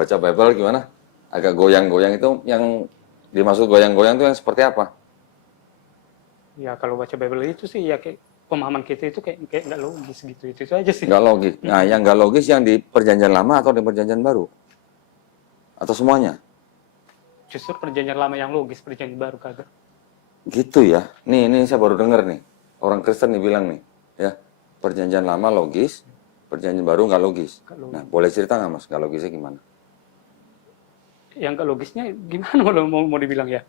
baca Bible gimana? Agak goyang-goyang itu yang dimaksud goyang-goyang itu yang seperti apa? Ya kalau baca Bible itu sih ya kayak pemahaman kita itu kayak nggak logis gitu. Itu aja sih. Nggak logis. Nah, yang nggak logis yang di Perjanjian Lama atau di Perjanjian Baru? Atau semuanya? Justru perjanjian lama yang logis, perjanjian baru kagak. Gitu ya. Ini saya baru dengar nih. Orang Kristen nih bilang nih, ya. Perjanjian Lama logis, Perjanjian Baru nggak logis. Nggak logis. Nah, boleh cerita nggak Mas, nggak logisnya gimana? Yang nggak logisnya gimana mau dibilang ya?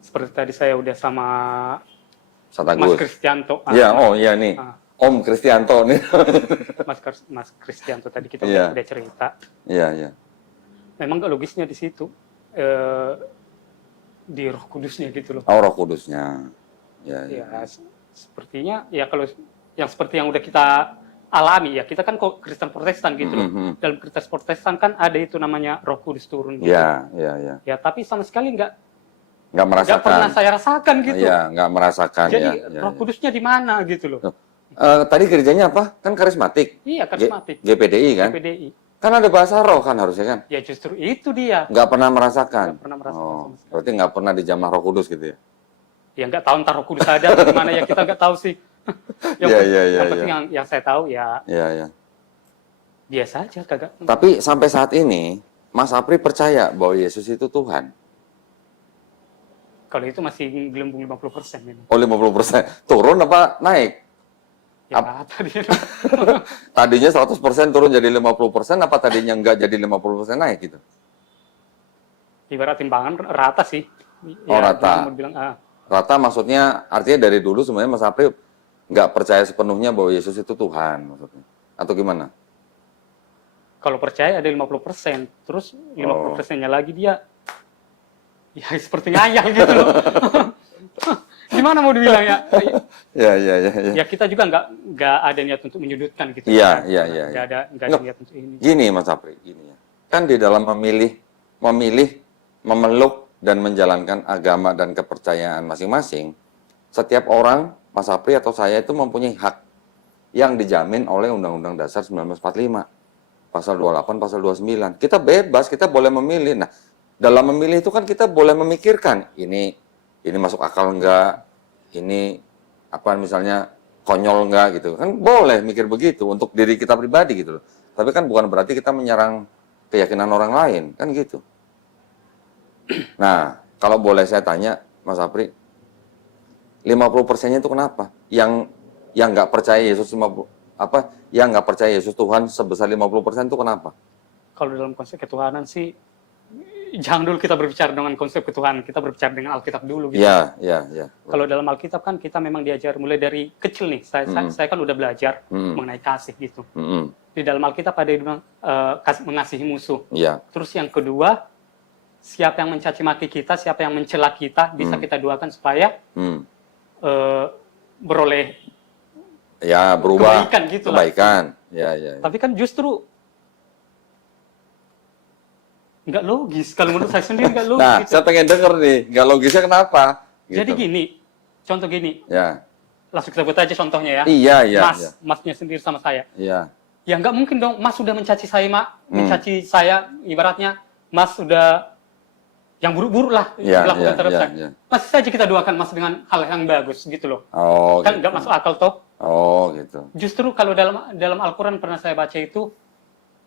Seperti tadi saya udah sama Mas Satagus. Kristianto. Ya, oh iya nih. Ah. Om Kristianto nih. Mas Kristianto tadi kita Iya. udah cerita. Iya, iya. Memang nggak logisnya di situ. Di Roh Kudusnya gitu loh. Oh, Roh Kudusnya. Ya, Ya, ya. sepertinya ya kalau yang seperti yang udah kita alami ya, kita kan kok Kristen Protestan gitu loh. Dalam Kristen Protestan kan ada itu namanya Roh Kudus turun gitu. Ya, ya, ya. Ya, tapi sama sekali Nggak nggak merasakan. pernah saya rasakan gitu. Iya, nggak merasakan. Jadi ya, Roh Kudusnya di mana gitu loh. Tadi gerejanya apa? Kan karismatik. Iya, karismatik. GPDI kan? GPDI. Kan ada bahasa roh kan harusnya kan? Ya justru itu dia. Nggak pernah merasakan. Nggak pernah merasakan Oh, sama sekali. berarti nggak pernah dijamah Roh Kudus gitu ya? Ya nggak tahu ntar Roh Kudus ada atau gimana ya, kita nggak tahu sih. Yang Iya, penting- iya, iya, yang penting iya. yang saya tahu ya Iya, iya. biasa aja kagak. Tapi sampai saat ini, Mas Apri percaya bahwa Yesus itu Tuhan? Kalau itu masih gelembung 50% memang. Oh, 50%. Turun apa naik? Ya tadi Tadinya 100% turun jadi 50%, apa tadinya nggak jadi 50% naik gitu? ibarat timbangan rata sih. Oh, rata. Mau bilang, Rata maksudnya artinya dari dulu sebenarnya Mas Apri nggak percaya sepenuhnya bahwa Yesus itu Tuhan maksudnya. Atau gimana? kalau percaya ada 50%, terus 50%-nya lagi dia ya seperti ngayal gitu loh. Gimana mau dibilang ya? Ya, ya, ya, ya. Ya kita juga nggak ada niat untuk menyudutkan gitu. Iya, kan. iya, iya. Nggak ada Nggak. niat untuk ini. Gini Mas Apri, gini ya. Kan di dalam memilih, memeluk dan menjalankan agama dan kepercayaan masing-masing, setiap orang, Mas Apri atau saya itu mempunyai hak yang dijamin oleh Undang-Undang Dasar 1945, pasal 28, pasal 29. Kita bebas, kita boleh memilih. Nah, dalam memilih itu kan kita boleh memikirkan ini masuk akal enggak, ini apa misalnya konyol enggak gitu. Kan boleh mikir begitu untuk diri kita pribadi gitu loh. Tapi kan bukan berarti kita menyerang keyakinan orang lain, kan gitu. Nah, kalau boleh saya tanya, Mas Apri, 50%-nya itu kenapa? Yang nggak percaya Yesus yang nggak percaya Yesus Tuhan sebesar 50% itu kenapa? Kalau dalam konsep ketuhanan sih, jangan dulu kita berbicara dengan konsep ketuhanan, kita berbicara dengan Alkitab dulu gitu. Iya, iya, iya. Kalau dalam Alkitab kan kita memang diajar mulai dari kecil nih. Saya kan udah belajar mengenai kasih gitu. Di dalam Alkitab ada yang bilang mengasihi musuh. Iya. Terus yang kedua, siapa yang mencaci maki kita, siapa yang mencela kita, bisa kita doakan supaya beroleh Ya, berubah. kebaikan gitu lah. Kebaikan. Ya, ya, ya. Tapi kan justru nggak logis. Kalau menurut saya sendiri nggak logis. Nah, gitu. saya pengen denger nih, nggak logisnya kenapa? Gitu. Jadi gini, contoh gini, Ya. langsung kita buat aja contohnya ya. Iya, iya, iya. Masnya sendiri sama saya. Iya. Ya nggak mungkin dong, Mas sudah mencaci saya, mencaci saya, ibaratnya Mas sudah yang buruk-buruk lah Iya, dilakukan iya, terhadap iya, saya. iya. Masih saja kita doakan Mas dengan hal yang bagus gitu loh. Oh, Kan gitu. nggak masuk akal toh. Oh, gitu. Justru kalau dalam Al-Quran pernah saya baca itu,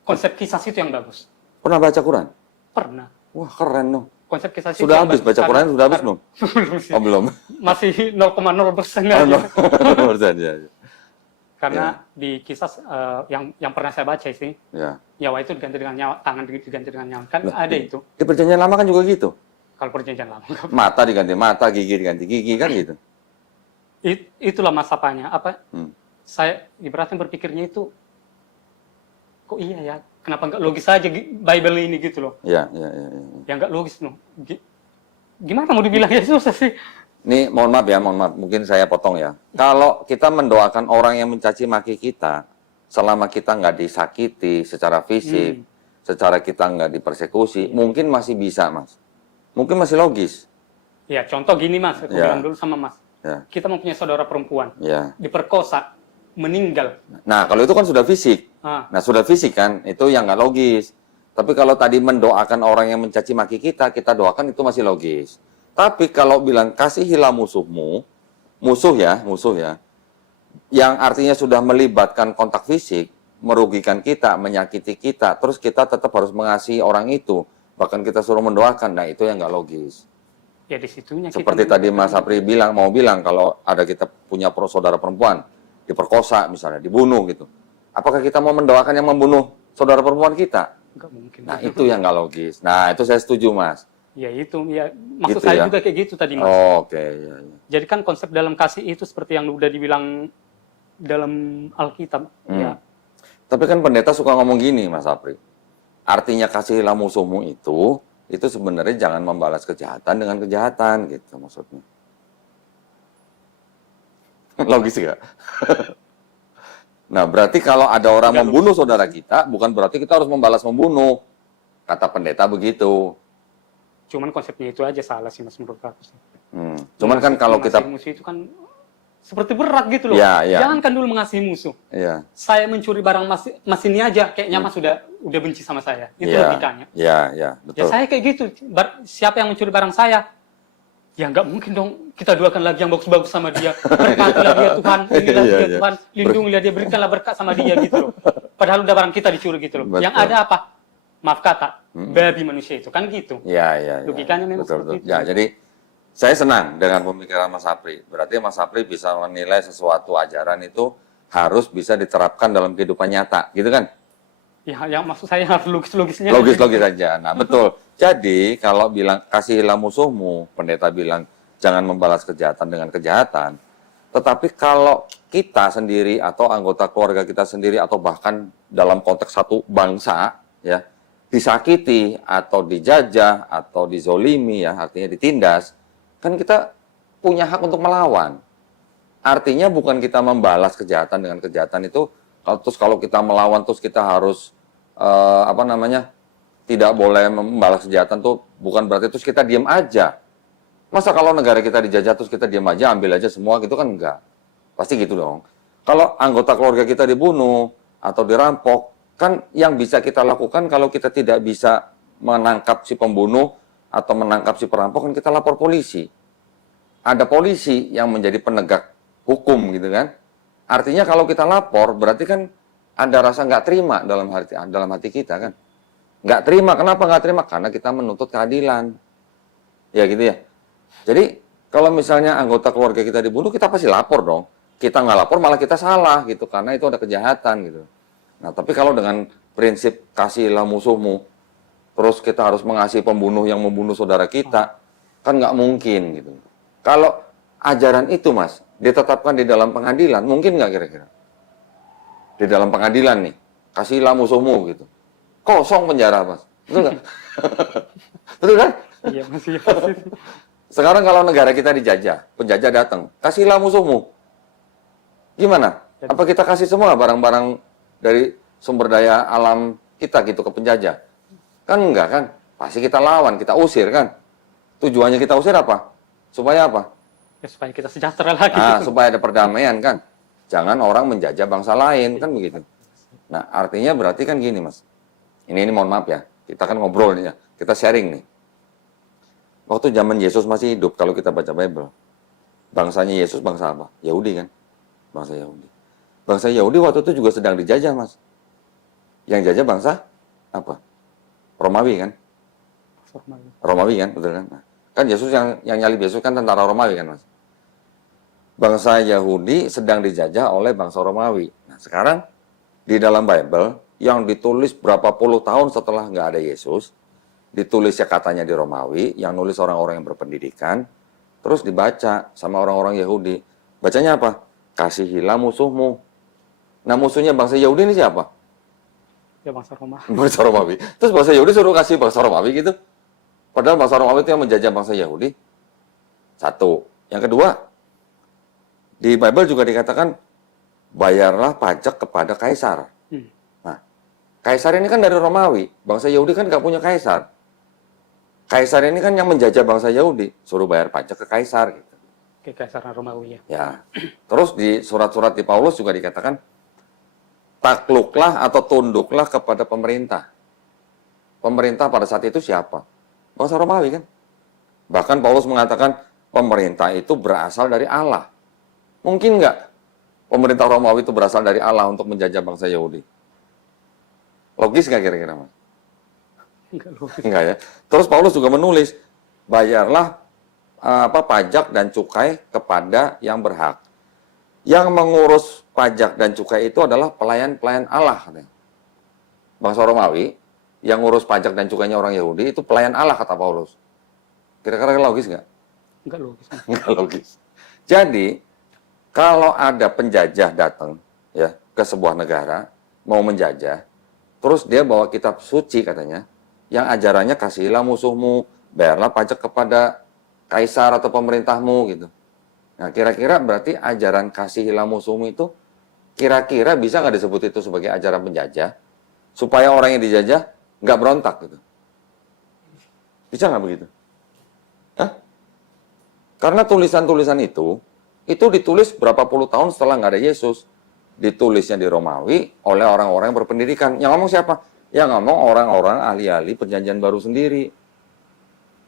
konsep kisah itu yang bagus. Pernah baca Quran? Pernah. Wah, keren dong. Konsep kisah itu Sudah yang habis bagus. baca Quran, sudah habis belum? Belum sih. Oh, belum. Masih 0,0% Oh, aja. no. Persen, ya, ya. Karena di kisah yang pernah saya baca sih, Ya. nyawa itu diganti dengan nyawa, tangan diganti dengan nyawa. Kan Loh, ada itu. Di perjanjian lama kan juga gitu. Kalau perjanjian lama. Mata diganti mata, gigi diganti gigi, kan gitu. Itulah masapanya. Apa? Hmm. Saya ibaratnya berpikirnya itu, kok iya ya? Kenapa nggak logis aja Bible ini gitu loh? Ya, ya, ya, ya. Ya nggak logis loh. Gimana mau dibilang ya susah sih? Ini mohon maaf ya, mohon maaf. Mungkin saya potong ya. Kalau kita mendoakan orang yang mencaci maki kita, selama kita nggak disakiti secara fisik, secara kita nggak dipersekusi, mungkin masih bisa, Mas. Mungkin masih logis. Ya contoh gini Mas, aku Ya. bilang dulu sama Mas. Ya, Kita mempunyai saudara perempuan, ya. diperkosa, meninggal. Nah, kalau itu kan sudah fisik. Ah, Nah, sudah fisik kan, itu yang nggak logis. Tapi kalau tadi mendoakan orang yang mencaci maki kita doakan itu masih logis. Tapi kalau bilang kasihilah musuhmu, musuh ya, yang artinya sudah melibatkan kontak fisik, merugikan kita, menyakiti kita, terus kita tetap harus mengasihi orang itu, bahkan kita suruh mendoakan, nah itu yang nggak logis. Ya di situnya Seperti kita tadi Mas Sapri mau bilang kalau ada kita punya saudara perempuan diperkosa misalnya, dibunuh gitu. Apakah kita mau mendoakan yang membunuh saudara perempuan kita? nggak mungkin. Nah, itu yang nggak logis. Nah, itu saya setuju, Mas. Ya itu, ya maksud Gitu saya ya? juga kayak gitu tadi Mas. Oh, oke, ya, ya. Jadi kan konsep dalam kasih itu seperti yang udah dibilang dalam Alkitab. Ya, Tapi kan pendeta suka ngomong gini, Mas Sapri. Artinya kasihilah musuhmu itu sebenarnya jangan membalas kejahatan dengan kejahatan, gitu maksudnya. Logis nggak? Nah, berarti kalau ada orang Nggak membunuh saudara kita, bukan berarti kita harus membalas membunuh. Kata pendeta begitu. cuman konsepnya itu aja salah sih Mas menurut aku sih. Cuman kan kalau kita... Mengasihi musuh itu kan seperti berat gitu loh. Ya, ya. Jangan kan dulu mengasihi musuh. Iya. Saya mencuri barang mas ini aja, kayaknya Mas udah benci sama saya. Itu Iya, logikanya. iya, Ya betul. saya kayak gitu. Siapa yang mencuri barang saya? Ya nggak mungkin dong kita doakan lagi yang bagus-bagus sama dia. Berkatilah dia Tuhan, inilah Iya, dia iya. Tuhan, lindungilah dia, berikanlah berkat sama dia gitu loh. Padahal udah barang kita dicuri gitu loh. Betul. Yang ada apa? Maaf kata, babi manusia itu kan gitu. Iya. Logikanya memang betul, seperti betul. itu. Ya, jadi saya senang dengan pemikiran Mas Sapri. Berarti Mas Sapri bisa menilai sesuatu ajaran itu harus bisa diterapkan dalam kehidupan nyata, gitu kan? Ya, yang maksud saya harus logis-logisnya. Logis-logis saja. Nah, betul. Jadi, kalau bilang kasihilah musuhmu, pendeta bilang jangan membalas kejahatan dengan kejahatan. Tetapi kalau kita sendiri atau anggota keluarga kita sendiri atau bahkan dalam konteks satu bangsa, ya, disakiti atau dijajah atau dizolimi, ya, artinya ditindas, kan kita punya hak untuk melawan. Artinya bukan kita membalas kejahatan dengan kejahatan itu, kalau kita melawan terus kita harus tidak boleh membalas kejahatan tuh bukan berarti terus kita diam aja. Masa kalau negara kita dijajah terus kita diam aja, ambil aja semua gitu kan enggak. Pasti gitu dong. Kalau anggota keluarga kita dibunuh atau dirampok, kan yang bisa kita lakukan kalau kita tidak bisa menangkap si pembunuh atau menangkap si perampok kan kita lapor polisi. Ada polisi yang menjadi penegak hukum gitu kan. Artinya kalau kita lapor berarti kan ada rasa nggak terima dalam hati kita kan. Nggak terima, kenapa nggak terima? Karena kita menuntut keadilan. Ya gitu ya. Jadi kalau misalnya anggota keluarga kita dibunuh, kita pasti lapor dong. Kita nggak lapor malah kita salah gitu, karena itu ada kejahatan gitu. Nah tapi kalau dengan prinsip kasihilah musuhmu, terus kita harus mengasihi pembunuh yang membunuh saudara kita, kan nggak mungkin gitu. Kalau ajaran itu Mas, ditetapkan di dalam pengadilan, mungkin nggak kira-kira? Di dalam pengadilan nih, kasihilah musuhmu gitu. Kosong penjara Mas, betul nggak? Betul kan? Iya masih pasti. Sekarang kalau negara kita dijajah, penjajah datang, kasihlah musuhmu. Gimana? Apa kita kasih semua barang-barang dari sumber daya alam kita gitu ke penjajah? Kan enggak kan? Pasti kita lawan, kita usir kan? Tujuannya kita usir apa? Supaya apa? Ya, supaya kita sejahtera lagi. Supaya ada perdamaian kan? Jangan orang menjajah bangsa lain kan begitu. Nah artinya berarti kan gini Mas. Ini mohon maaf ya, kita kan ngobrol nih ya, kita sharing nih. Waktu zaman Yesus masih hidup, kalau kita baca Bible, bangsanya Yesus bangsa apa? Yahudi kan? Bangsa Yahudi. Bangsa Yahudi waktu itu juga sedang dijajah, Mas. Yang jajah bangsa apa? Romawi kan? Romawi kan, betul kan? Nah, kan Yesus yang nyalib Yesus kan tentara Romawi kan, Mas? Bangsa Yahudi sedang dijajah oleh bangsa Romawi. Nah, sekarang di dalam Bible, yang ditulis berapa puluh tahun setelah nggak ada Yesus, ditulis ya katanya di Romawi, yang nulis orang-orang yang berpendidikan, terus dibaca sama orang-orang Yahudi. Bacanya apa? Kasihilah musuhmu. Nah musuhnya bangsa Yahudi ini siapa? Ya bangsa Romawi. Bangsa Romawi. Terus bangsa Yahudi suruh kasih bangsa Romawi gitu. Padahal bangsa Romawi itu yang menjajah bangsa Yahudi. Satu. Yang kedua, di Bible juga dikatakan, bayarlah pajak kepada kaisar. Nah, kaisar ini kan dari Romawi. Bangsa Yahudi kan nggak punya kaisar. Kaisar ini kan yang menjajah bangsa Yahudi, suruh bayar pajak ke kaisar gitu. Ke kaisaran Romawi ya. Ya. Terus di surat-surat di Paulus juga dikatakan takluklah atau tunduklah kepada pemerintah. pemerintah pada saat itu siapa? Bangsa Romawi kan? Bahkan Paulus mengatakan pemerintah itu berasal dari Allah. Mungkin nggak pemerintah Romawi itu berasal dari Allah untuk menjajah bangsa Yahudi? Logis nggak kira-kira, Mas? Enggak logis. Enggak ya. Terus Paulus juga menulis, bayarlah pajak dan cukai kepada yang berhak. Yang mengurus pajak dan cukai itu adalah pelayan-pelayan Allah. Bangsa Romawi yang ngurus pajak dan cukainya orang Yahudi itu pelayan Allah, kata Paulus. Kira-kira logis nggak? Enggak logis. Nggak logis. Jadi, kalau ada penjajah datang ya ke sebuah negara, mau menjajah, terus dia bawa kitab suci katanya, yang ajarannya kasihilah musuhmu, bayarlah pajak kepada kaisar atau pemerintahmu gitu. Nah, kira-kira berarti ajaran kasihilah musuhmu itu kira-kira bisa nggak disebut itu sebagai ajaran penjajah supaya orang yang dijajah nggak berontak gitu? Bisa nggak begitu? Hah? Karena tulisan-tulisan itu ditulis berapa puluh tahun setelah nggak ada Yesus. Ditulisnya di Romawi oleh orang-orang yang berpendidikan. Yang ngomong siapa? Yang ngomong orang-orang ahli-ahli perjanjian baru sendiri.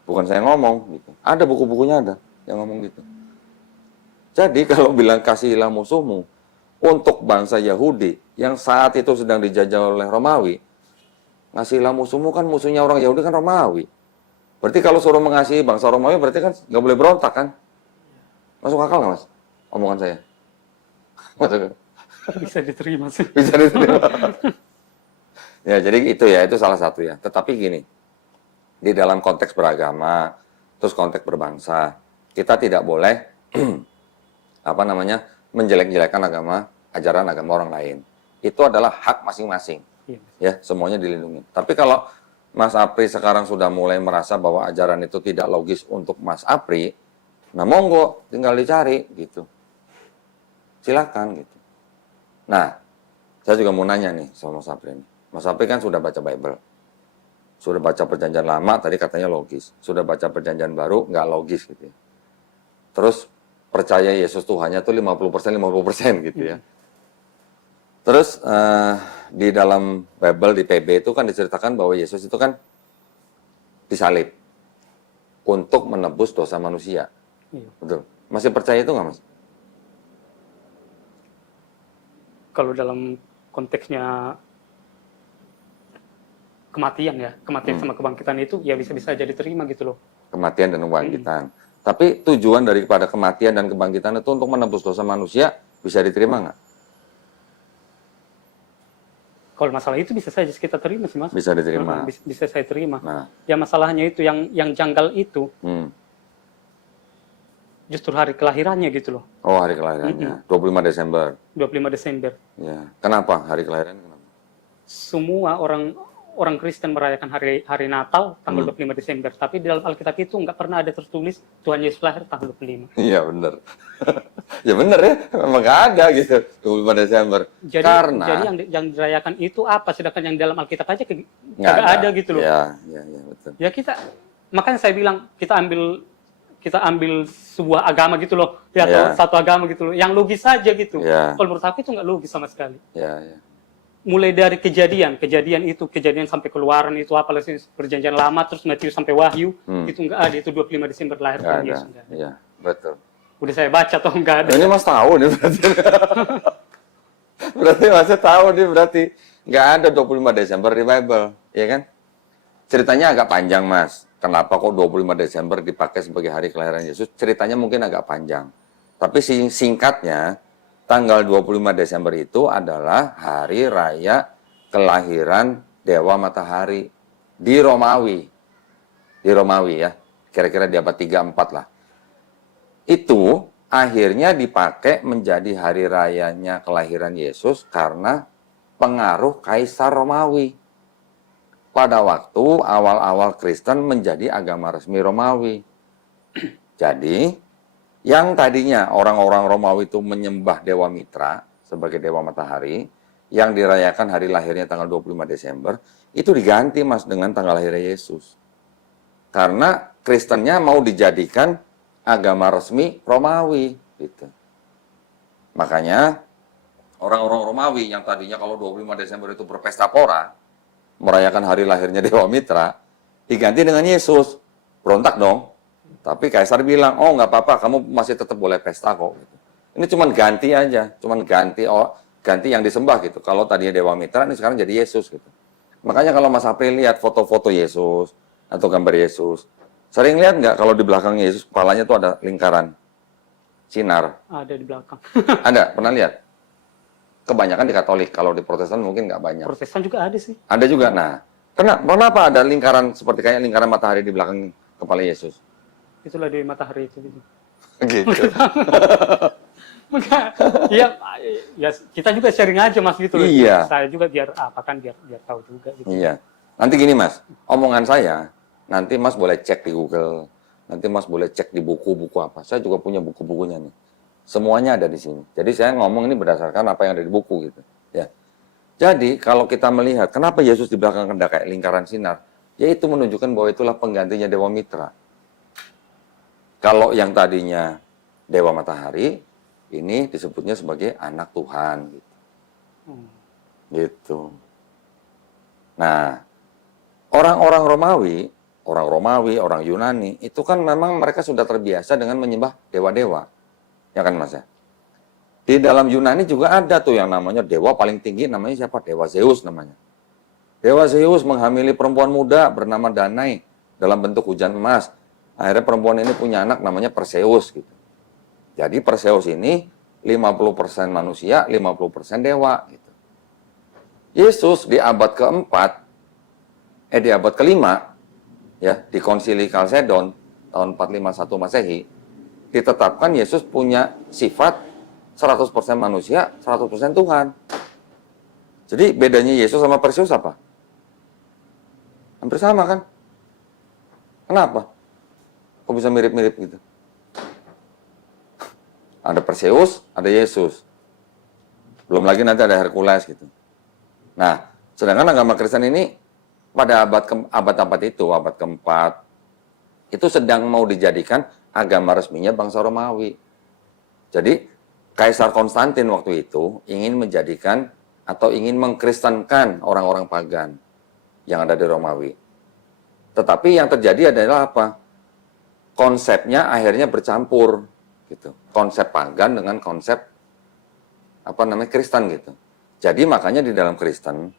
Bukan saya ngomong gitu. Ada buku-bukunya ada yang ngomong gitu. Jadi kalau bilang kasihilah musuhmu untuk bangsa Yahudi yang saat itu sedang dijajah oleh Romawi, kasihilah musuhmu kan musuhnya orang Yahudi kan Romawi. Berarti kalau suruh mengasihi bangsa Romawi berarti kan nggak boleh berontak kan? Masuk akal nggak, Mas? Omongan saya. Masuk. Bisa diterima sih. Bisa diterima. Ya, jadi itu salah satu ya. Tetapi gini, di dalam konteks beragama, terus konteks berbangsa, kita tidak boleh menjelek-jelekan ajaran agama orang lain. Itu adalah hak masing-masing. Iya. Ya, semuanya dilindungi. Tapi kalau Mas Apri sekarang sudah mulai merasa bahwa ajaran itu tidak logis untuk Mas Apri, nah monggo, tinggal dicari gitu. Silakan gitu. Nah, saya juga mau nanya nih sama Mas Apri ini. Mas Apri kan sudah baca Bible. Sudah baca perjanjian lama, tadi katanya logis. Sudah baca perjanjian baru, nggak logis gitu ya. Terus percaya Yesus Tuhannya tuh 50% gitu ya. Terus di dalam Bible di PB itu kan diceritakan bahwa Yesus itu kan disalib untuk menebus dosa manusia. Iya. Betul. Masih percaya itu nggak, Mas? Kalau dalam konteksnya kematian ya, kematian sama kebangkitan itu ya bisa-bisa jadi terima gitu loh. Kematian dan kebangkitan. Tapi tujuan daripada kematian dan kebangkitan itu untuk menebus dosa manusia bisa diterima nggak? Kalau masalah itu bisa saja kita terima sih, Mas. Bisa diterima. Bisa saya terima. Nah, Ya masalahnya itu yang janggal itu justru hari kelahirannya gitu loh. oh hari kelahirannya, 25 Desember. 25 Desember. Ya, kenapa hari kelahiran? Kenapa? Semua orang Kristen merayakan hari Natal tanggal 25 Desember, tapi di dalam Alkitab itu nggak pernah ada tertulis Tuhan Yesus lahir tanggal 25. Iya benar. Ya benar ya, memang nggak ada gitu 25 Desember. Jadi yang dirayakan itu apa? Sedangkan yang dalam Alkitab aja nggak ada gitu loh. Ya betul. Ya makanya saya bilang kita ambil sebuah agama gitu loh, ya atau satu agama gitu loh, yang logis saja gitu. Ya. Kalau menurut aku itu nggak logis sama sekali. Ya. Mulai dari kejadian sampai keluaran itu apalagi perjanjian lama terus Matius sampai Wahyu itu nggak ada, itu 25 Desember lahir Tuhan Yesus. Iya, betul. Udah saya baca toh nggak ada. Ini Mas tahu nih berarti. Berarti Mas tahu nih berarti nggak ada 25 Desember di Bible, ya kan? Ceritanya agak panjang, Mas. Kenapa kok 25 Desember dipakai sebagai hari kelahiran Yesus? Ceritanya mungkin agak panjang. Tapi singkatnya, tanggal 25 Desember itu adalah hari raya kelahiran Dewa Matahari di Romawi. Di Romawi ya, kira-kira di abad 3-4 lah. Itu akhirnya dipakai menjadi hari rayanya kelahiran Yesus karena pengaruh Kaisar Romawi. Pada waktu awal-awal Kristen menjadi agama resmi Romawi. Jadi, yang tadinya orang-orang Romawi itu menyembah Dewa Mitra sebagai Dewa Matahari, yang dirayakan hari lahirnya tanggal 25 Desember, itu diganti, Mas, dengan tanggal lahirnya Yesus. Karena Kristennya mau dijadikan agama resmi Romawi. Gitu. Makanya, orang-orang Romawi yang tadinya kalau 25 Desember itu berpesta pora, merayakan hari lahirnya Dewa Mitra, diganti dengan Yesus. Berontak dong. Tapi Kaisar bilang, oh nggak apa-apa, kamu masih tetap boleh pesta kok. Gitu. Ini cuman ganti aja, cuman ganti ganti yang disembah gitu. Kalau tadinya Dewa Mitra, ini sekarang jadi Yesus gitu. Makanya kalau Mas April lihat foto-foto Yesus atau gambar Yesus, sering lihat nggak kalau di belakang Yesus kepalanya tuh ada lingkaran sinar? Ada di belakang. Ada, pernah lihat? Kebanyakan di Katolik, kalau di Protestan mungkin nggak banyak. Protestan juga ada sih. Ada juga. Nah, kenapa ada lingkaran seperti kayak lingkaran matahari di belakang kepala Yesus? Itulah Dewi Matahari itu. Gitu. Iya, ya kita juga sharing aja Mas gitu loh. Iya. Saya juga biar biar tahu juga gitu. Iya. Nanti gini Mas, omongan saya, nanti Mas boleh cek di Google, nanti Mas boleh cek di buku-buku apa. Saya juga punya buku-bukunya nih. Semuanya ada di sini. Jadi saya ngomong ini berdasarkan apa yang ada di buku gitu. Ya. Jadi kalau kita melihat kenapa Yesus di belakang ada kayak lingkaran sinar, yaitu menunjukkan bahwa itulah penggantinya Dewa Mitra. Kalau yang tadinya Dewa Matahari, ini disebutnya sebagai anak Tuhan. Gitu. Nah, orang-orang Romawi, orang Yunani, itu kan memang mereka sudah terbiasa dengan menyembah dewa-dewa. Ya kan Mas ya? Di dalam Yunani juga ada tuh yang namanya dewa paling tinggi, namanya siapa? Dewa Zeus namanya. Dewa Zeus menghamili perempuan muda bernama Danai dalam bentuk hujan emas. Akhirnya perempuan ini punya anak namanya Perseus gitu. Jadi Perseus ini 50% manusia, 50% dewa gitu. Yesus di abad keempat, di abad kelima, ya di Konsili Kalsedon tahun 451 Masehi, ditetapkan Yesus punya sifat 100% manusia, 100% Tuhan. Jadi bedanya Yesus sama Perseus apa? Hampir sama kan? Kenapa? Kok bisa mirip-mirip gitu? Ada Perseus, ada Yesus. Belum lagi nanti ada Hercules gitu. Nah, sedangkan agama Kristen ini pada abad itu, abad keempat, itu sedang mau dijadikan agama resminya bangsa Romawi. Jadi, Kaisar Konstantin waktu itu ingin menjadikan atau ingin mengkristenkan orang-orang pagan yang ada di Romawi. Tetapi yang terjadi adalah apa? Konsepnya akhirnya bercampur gitu. Konsep pagan dengan konsep Kristen gitu. Jadi makanya di dalam Kristen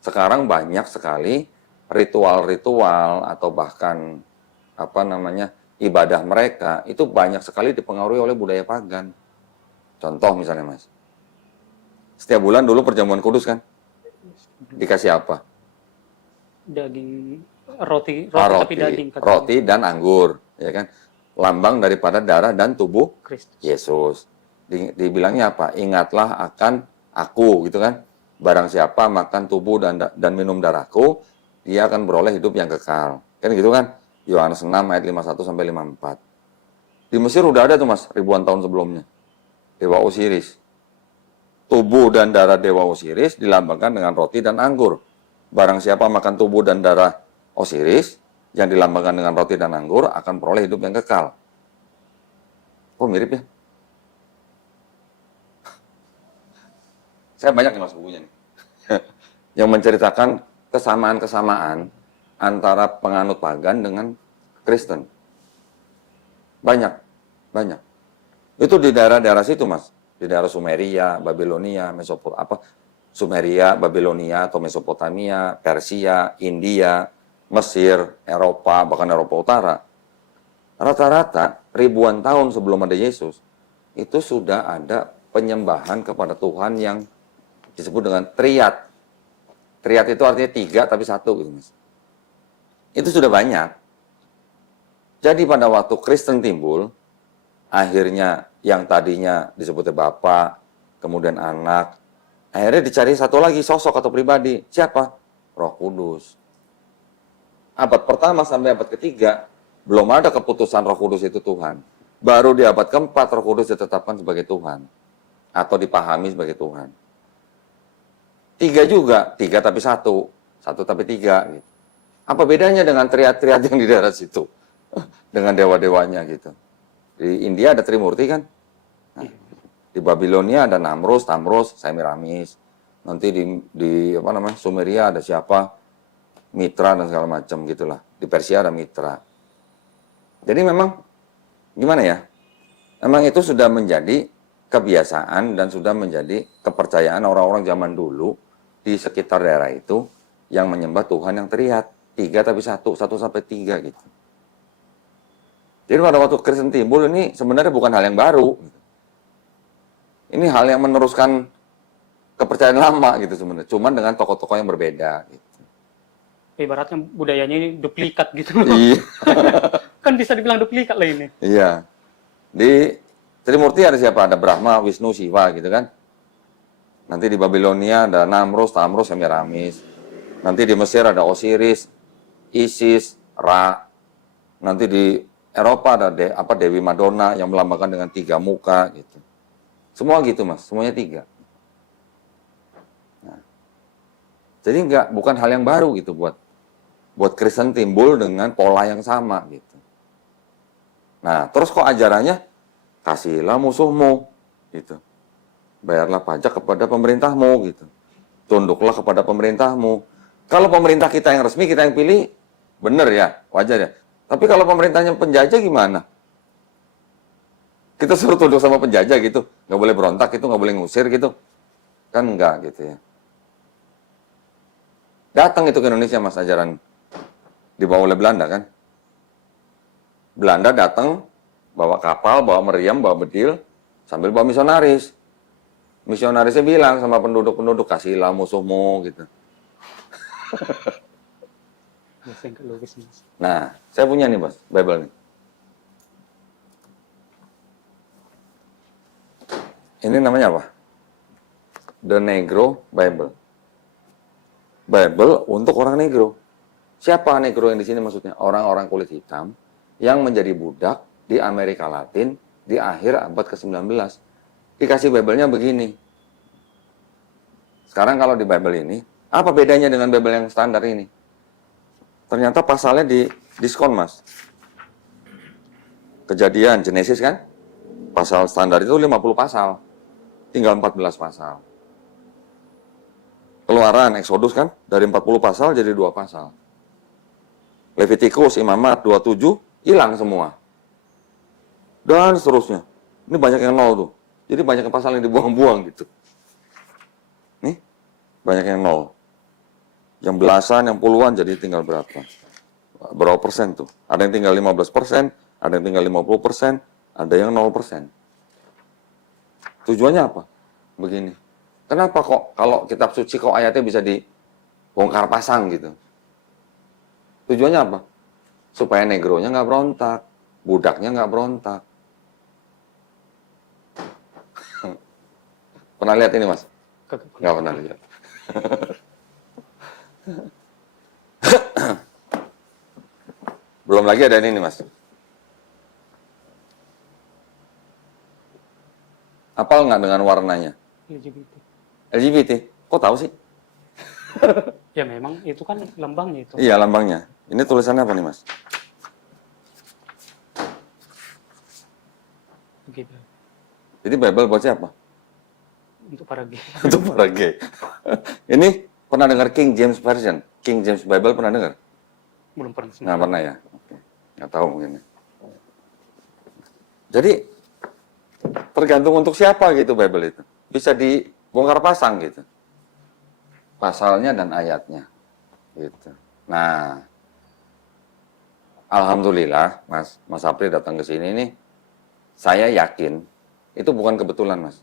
sekarang banyak sekali ritual-ritual atau bahkan ibadah mereka itu banyak sekali dipengaruhi oleh budaya pagan. Contoh misalnya Mas, setiap bulan dulu perjamuan kudus kan dikasih apa? Daging, roti tapi daging. Roti dan anggur, ya kan? Lambang daripada darah dan tubuh Kristus. Yesus. Dibilangnya apa? Ingatlah akan aku, gitu kan? Barang siapa makan tubuh dan minum darahku, dia akan beroleh hidup yang kekal. Kan gitu kan? Yohanes 6 ayat 51 sampai 54. Di Mesir udah ada tuh Mas, ribuan tahun sebelumnya. Dewa Osiris. Tubuh dan darah Dewa Osiris dilambangkan dengan roti dan anggur. Barang siapa makan tubuh dan darah Osiris yang dilambangkan dengan roti dan anggur akan peroleh hidup yang kekal. Kok mirip ya? Saya banyak nih Mas bukunya nih. Yang menceritakan kesamaan-kesamaan antara penganut pagan dengan Kristen. Banyak. Itu di daerah-daerah situ Mas. Di daerah Sumeria, Babilonia, Sumeria, Babilonia atau Mesopotamia, Persia, India, Mesir, Eropa, bahkan Eropa Utara. Rata-rata ribuan tahun sebelum ada Yesus, itu sudah ada penyembahan kepada Tuhan yang disebut dengan triad. Triad itu artinya 3 tapi 1 gitu Mas. Itu sudah banyak. Jadi pada waktu Kristen timbul, akhirnya yang tadinya disebutnya Bapa, kemudian Anak, akhirnya dicari satu lagi sosok atau pribadi. Siapa? Roh Kudus. Abad pertama sampai abad ketiga, belum ada keputusan Roh Kudus itu Tuhan. Baru di abad keempat Roh Kudus ditetapkan sebagai Tuhan. Atau dipahami sebagai Tuhan. 3 juga, 3 tapi 1. 1 tapi 3 gitu. Apa bedanya dengan triad-triad yang di daerah situ? Dengan dewa-dewanya gitu. Di India ada Trimurti kan? Nah, di Babilonia ada Namrus, Semiramis. Nanti di Sumeria ada siapa? mitra dan segala macam gitulah. Di Persia ada mitra. Jadi memang gimana ya? Memang itu sudah menjadi kebiasaan dan sudah menjadi kepercayaan orang-orang zaman dulu di sekitar daerah itu yang menyembah Tuhan yang terlihat. 3 tapi 1 sampai 3 gitu. Jadi pada waktu Kristen timbul ini sebenarnya bukan hal yang baru. Ini hal yang meneruskan kepercayaan lama gitu sebenarnya. Cuman dengan tokoh-tokoh yang berbeda gitu. Ibaratnya budayanya ini duplikat gitu. Iya. Kan bisa dibilang duplikat lah ini. Iya. Di Trimurti ada siapa? Ada Brahma, Wisnu, Siva gitu kan. Nanti di Babilonia ada Namrus, Tamrus, Semiramis. Nanti di Mesir ada Osiris, Isis, Ra. Nanti di Eropa ada Dewi Madonna yang melambangkan dengan 3 muka gitu. Semua gitu mas, semuanya 3. Nah, jadi bukan hal yang baru gitu buat Kristen timbul dengan pola yang sama gitu. Nah, terus kok ajarannya kasihlah musuhmu gitu. Bayarlah pajak kepada pemerintahmu gitu. Tunduklah kepada pemerintahmu. Kalau pemerintah kita yang resmi, kita yang pilih, bener ya, wajar ya. Tapi kalau pemerintahnya penjajah gimana? Kita suruh tunduk sama penjajah gitu. Nggak boleh berontak gitu, nggak boleh ngusir gitu. Kan enggak gitu ya. Datang itu ke Indonesia mas ajaran dibawa oleh Belanda kan. Belanda datang bawa kapal, bawa meriam, bawa bedil, sambil bawa misionaris. Misionarisnya bilang sama penduduk-penduduk, kasihlah musuhmu gitu. Logis, mas. Nah, saya punya nih mas, Bible nih. Ini namanya apa? The Negro Bible. Bible untuk orang Negro. Siapa Negro yang di sini maksudnya? Orang-orang kulit hitam yang menjadi budak di Amerika Latin di akhir abad ke-19. Dikasih Bible-nya begini. Sekarang kalau di Bible ini, apa bedanya dengan Bible yang standar ini? Ternyata pasalnya di diskon, Mas. Kejadian, Genesis kan? Pasal standar itu 50 pasal. Tinggal 14 pasal. Keluaran, Exodus kan? Dari 40 pasal jadi 2 pasal. Levitikus, Imamat, 27, hilang semua. Dan seterusnya. Ini banyak yang nol tuh. Jadi banyak yang pasal yang dibuang-buang gitu. Nih, banyak yang nol. Yang belasan, yang puluhan, jadi tinggal berapa? Berapa persen tuh? Ada yang tinggal 15%, ada yang tinggal 50%, ada yang 0%. Tujuannya apa? Begini. Kenapa kok kalau kitab suci kok ayatnya bisa dibongkar pasang gitu? Tujuannya apa? Supaya negronya nggak berontak, budaknya nggak berontak. Pernah lihat ini mas? Nggak pernah lihat. Belum lagi ada ini mas. Apal nggak dengan warnanya? LGBT. LGBT. Kok tahu sih? Ya memang itu kan lambangnya itu. Iya lambangnya. Ini tulisannya apa nih mas? Gitu. Jadi Bible buat siapa? Untuk para gay. Untuk para gay. Ini pernah dengar King James Version? King James Bible pernah dengar? Belum pernah. Nggak pernah ya? Oke. Nggak tahu mungkin. Jadi tergantung untuk siapa gitu Bible itu. Bisa dibongkar pasang gitu. Pasalnya dan ayatnya. Gitu. Nah, alhamdulillah Mas Apri datang ke sini nih. Saya yakin itu bukan kebetulan Mas.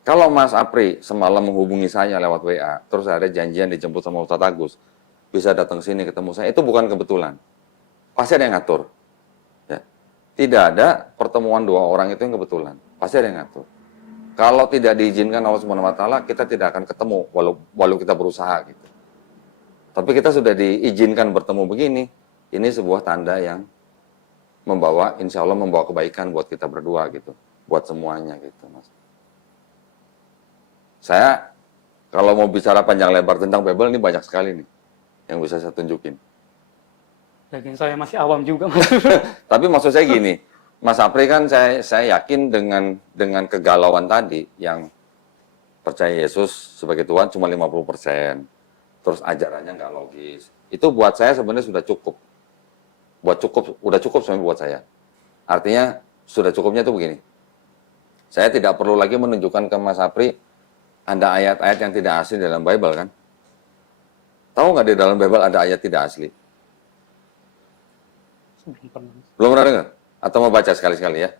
Kalau Mas Apri semalam menghubungi saya lewat WA, terus ada janjian dijemput sama Ustadz Agus, bisa datang ke sini ketemu saya, itu bukan kebetulan. Pasti ada yang ngatur. Ya. Tidak ada pertemuan 2 orang itu yang kebetulan. Pasti ada yang ngatur. Kalau tidak diizinkan Allah Subhanahu wa taala, kita tidak akan ketemu walau kita berusaha gitu. Tapi kita sudah diizinkan bertemu begini. Ini sebuah tanda yang insya Allah membawa kebaikan buat kita berdua gitu, buat semuanya gitu, Mas. Saya kalau mau bicara panjang lebar tentang Bible ini banyak sekali nih yang bisa saya tunjukin. Lagian saya masih awam juga, Mas. Tapi maksud saya gini, Mas Apri kan saya yakin dengan kegalauan tadi yang percaya Yesus sebagai Tuhan cuma 50%. Terus ajarannya nggak logis. Itu buat saya sebenarnya sudah cukup. Udah cukup sebenarnya buat saya. Artinya sudah cukupnya itu begini. Saya tidak perlu lagi menunjukkan ke Mas Apri ada ayat-ayat yang tidak asli dalam Bible kan? Tahu nggak di dalam Bible ada ayat tidak asli? Belum pernah. Belum pernah dengar? Atau mau baca sekali-sekali ya?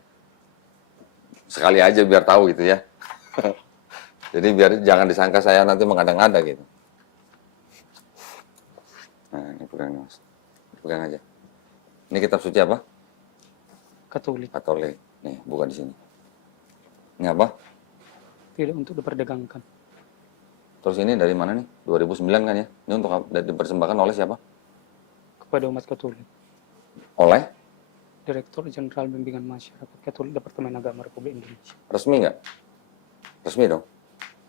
Sekali aja biar tahu gitu ya. Jadi biar jangan disangka saya nanti mengada-ngada gitu. Nah, ini pegang Mas. Pegang aja. Ini kitab suci apa? Katolik. Katolik. Nih, buka di sini. Ini apa? Tidak untuk diperdagangkan. Terus ini dari mana nih? 2009 kan ya? Ini untuk dipersembahkan oleh siapa? Kepada umat Katolik. Oleh? Direktur Jenderal Bimbingan Masyarakat Katolik Departemen Agama Republik Indonesia. Resmi nggak? Resmi dong.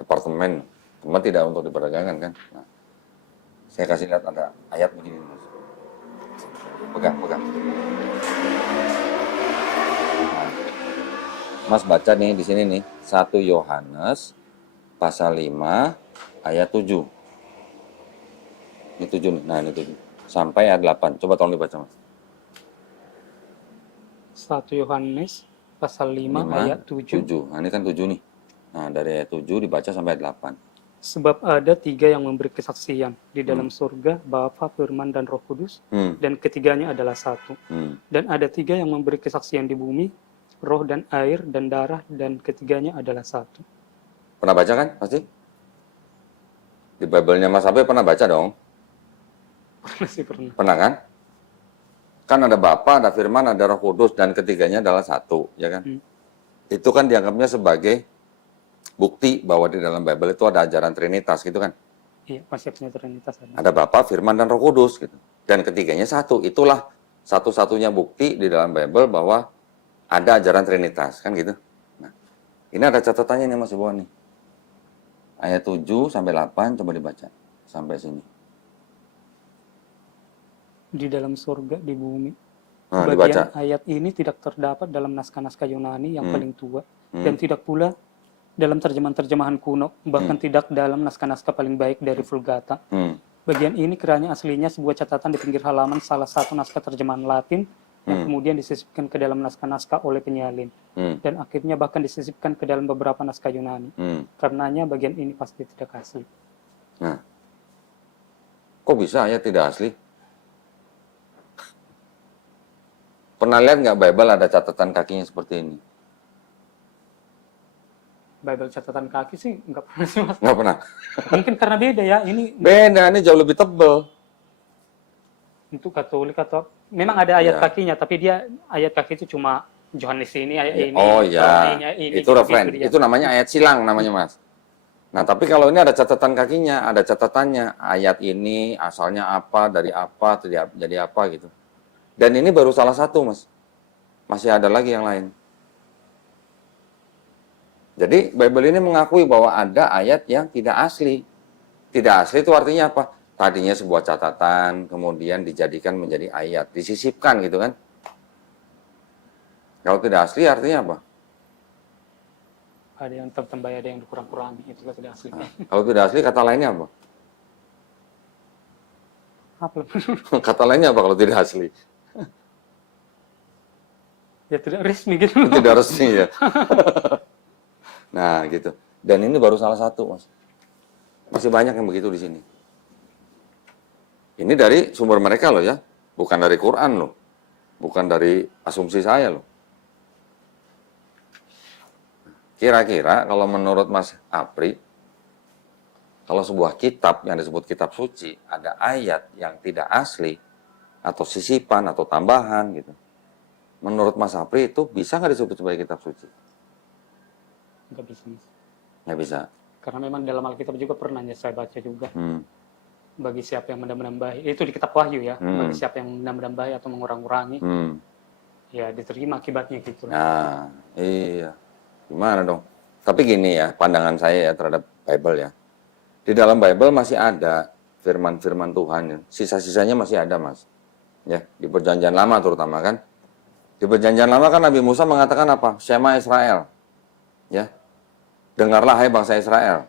Departemen. Cuma tidak untuk diperdagangkan kan? Nah, saya kasih lihat ada ayat begini Mas. Pegang. Nah, Mas baca nih di sini nih 1 Yohanes pasal 5 ayat 7. Ini 7 nih. Nah, ini 7. Sampai ayat 8. Coba tolong dibaca Mas. 1 Yohanes pasal 5 ayat 7. 7. Nah, ini kan 7 nih. Nah, dari ayat 7 dibaca sampai ayat 8. Sebab ada 3 yang memberi kesaksian di dalam surga, Bapa, Firman, dan Roh Kudus, dan ketiganya adalah satu. Dan ada 3 yang memberi kesaksian di bumi, roh dan air dan darah, dan ketiganya adalah satu. Pernah baca kan pasti? Di Bible-nya Mas Abe pernah baca dong? Pernah sih, pernah. Pernah kan? Kan ada Bapa, ada Firman, ada Roh Kudus, dan ketiganya adalah satu, ya kan? Itu kan dianggapnya sebagai bukti bahwa di dalam Bible itu ada ajaran Trinitas gitu kan? Iya, konsepnya Trinitas ada. Ada Bapa, Firman, dan Roh Kudus gitu. Dan ketiganya satu. Itulah satu-satunya bukti di dalam Bible bahwa ada ajaran Trinitas kan gitu. Nah, ini ada catatannya nih Mas di bawah nih. Ayat 7 sampai 8 coba dibaca sampai sini. Di dalam surga, di bumi. Nah, Bagian dibaca. ayat ini tidak terdapat dalam naskah-naskah Yunani yang paling tua, dan tidak pula dalam terjemahan-terjemahan kuno, bahkan tidak dalam naskah-naskah paling baik dari Vulgata. Bagian ini kiranya aslinya sebuah catatan di pinggir halaman salah satu naskah terjemahan Latin yang kemudian disisipkan ke dalam naskah-naskah oleh penyalin, dan akhirnya bahkan disisipkan ke dalam beberapa naskah Yunani. Karenanya bagian ini pasti tidak asli. Nah, kok bisa ayat tidak asli? Pernah lihat nggak Bible ada catatan kakinya seperti ini? Bible catatan kaki sih nggak pernah sih Mas. Nggak pernah. Mungkin karena beda ya, ini Beda, ini jauh lebih tebal. untuk Katolik atau memang ada ayat Iya. kakinya, tapi dia ayat kaki itu cuma Yohanes ini, ayat ini. Oh ya, ini, itu referen. dia. Itu namanya ayat silang namanya Mas. Nah, tapi kalau ini ada catatan kakinya, ada catatannya. Ayat ini asalnya apa, dari apa, jadi apa gitu. Dan ini baru salah satu Mas. Masih ada lagi yang lain. Jadi Bible ini mengakui bahwa ada ayat yang tidak asli. Tidak asli itu artinya apa? Tadinya sebuah catatan, kemudian dijadikan menjadi ayat, disisipkan gitu kan. Kalau tidak asli artinya apa? Ada yang tertambah, ada yang dikurang-kurangi, itu tidak asli. Nah, kalau tidak asli kata lainnya apa? Apa? Kata lainnya apa kalau tidak asli? Ya tidak resmi gitu. Tidak resmi ya. Nah gitu. Dan ini baru salah satu Mas. Masih banyak yang begitu di sini. Ini dari sumber mereka loh ya, bukan dari Quran loh, bukan dari asumsi saya loh. Kira-kira kalau menurut Mas Apri, kalau sebuah kitab yang disebut kitab suci, ada ayat yang tidak asli, atau sisipan, atau tambahan gitu. Menurut Mas Apri itu bisa nggak disebut sebagai kitab suci? Nggak bisa, Mas. Nggak bisa. Karena memang dalam Alkitab juga pernah ya saya baca juga. Bagi siapa yang menambah-nambahi, itu di kitab Wahyu ya, bagi siapa yang menambah-nambahi atau mengurang-urangi, ya diterima akibatnya gitu. Nah, iya. Gimana dong? Tapi gini ya, pandangan saya ya terhadap Bible ya. Di dalam Bible masih ada firman-firman Tuhan ya. Sisa-sisanya masih ada, Mas. Ya, di Perjanjian Lama terutama kan. Di Perjanjian Lama kan Nabi Musa mengatakan apa? Shema Israel. Ya. Dengarlah hai bangsa Israel.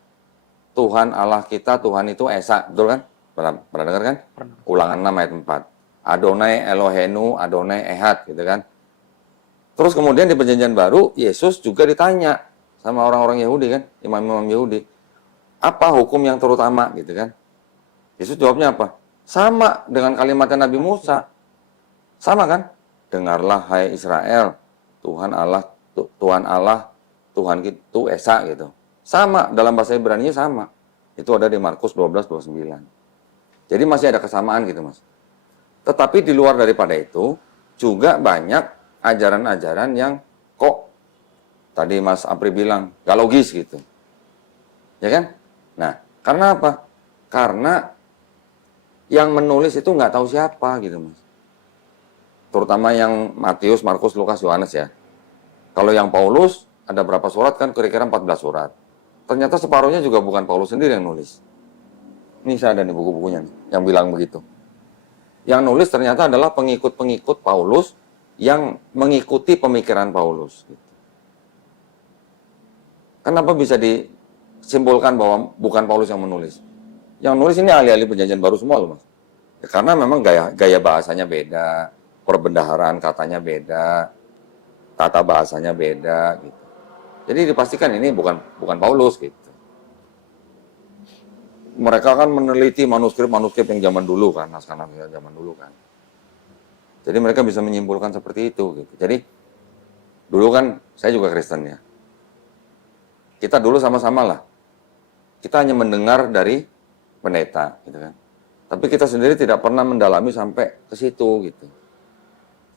Tuhan Allah kita, Tuhan itu Esa, betul kan? Pernah dengar kan? Pernah. Ulangan 6 ayat 4. Adonai Elohenu, Adonai Ehad, gitu kan. Terus kemudian di perjanjian baru, Yesus juga ditanya sama orang-orang Yahudi kan, imam-imam Yahudi. Apa hukum yang terutama, gitu kan. Yesus jawabnya apa? Sama dengan kalimatnya Nabi Musa. Sama kan? Dengarlah hai Israel, Tuhan Allah, Tuhan itu Esa, gitu. Sama, dalam bahasa Ibrani sama. Itu ada di Markus 12:29. Jadi masih ada kesamaan gitu, Mas. Tetapi di luar daripada itu, juga banyak ajaran-ajaran yang kok tadi Mas Apri bilang gak logis gitu. Ya kan? Nah, karena apa? Karena yang menulis itu nggak tahu siapa gitu, Mas. Terutama yang Matius, Markus, Lukas, Yohanes ya. Kalau yang Paulus ada berapa surat kan, kira-kira 14 surat. Ternyata separuhnya juga bukan Paulus sendiri yang nulis. Ini saya ada nih buku-bukunya nih, yang bilang begitu. Yang nulis ternyata adalah pengikut-pengikut Paulus yang mengikuti pemikiran Paulus. Gitu. Kenapa bisa disimpulkan bahwa bukan Paulus yang menulis? Yang nulis ini ahli-ahli perjanjian baru semua loh, Mas. Ya, karena memang gaya bahasanya beda, perbendaharaan katanya beda, tata bahasanya beda gitu. Jadi dipastikan ini bukan Paulus gitu. Mereka kan meneliti manuskrip-manuskrip yang zaman dulu kan, naskah-naskah zaman dulu kan. Jadi mereka bisa menyimpulkan seperti itu gitu. Jadi dulu kan saya juga Kristen ya. Kita dulu sama-sama lah. Kita hanya mendengar dari pendeta gitu kan. Tapi kita sendiri tidak pernah mendalami sampai ke situ gitu.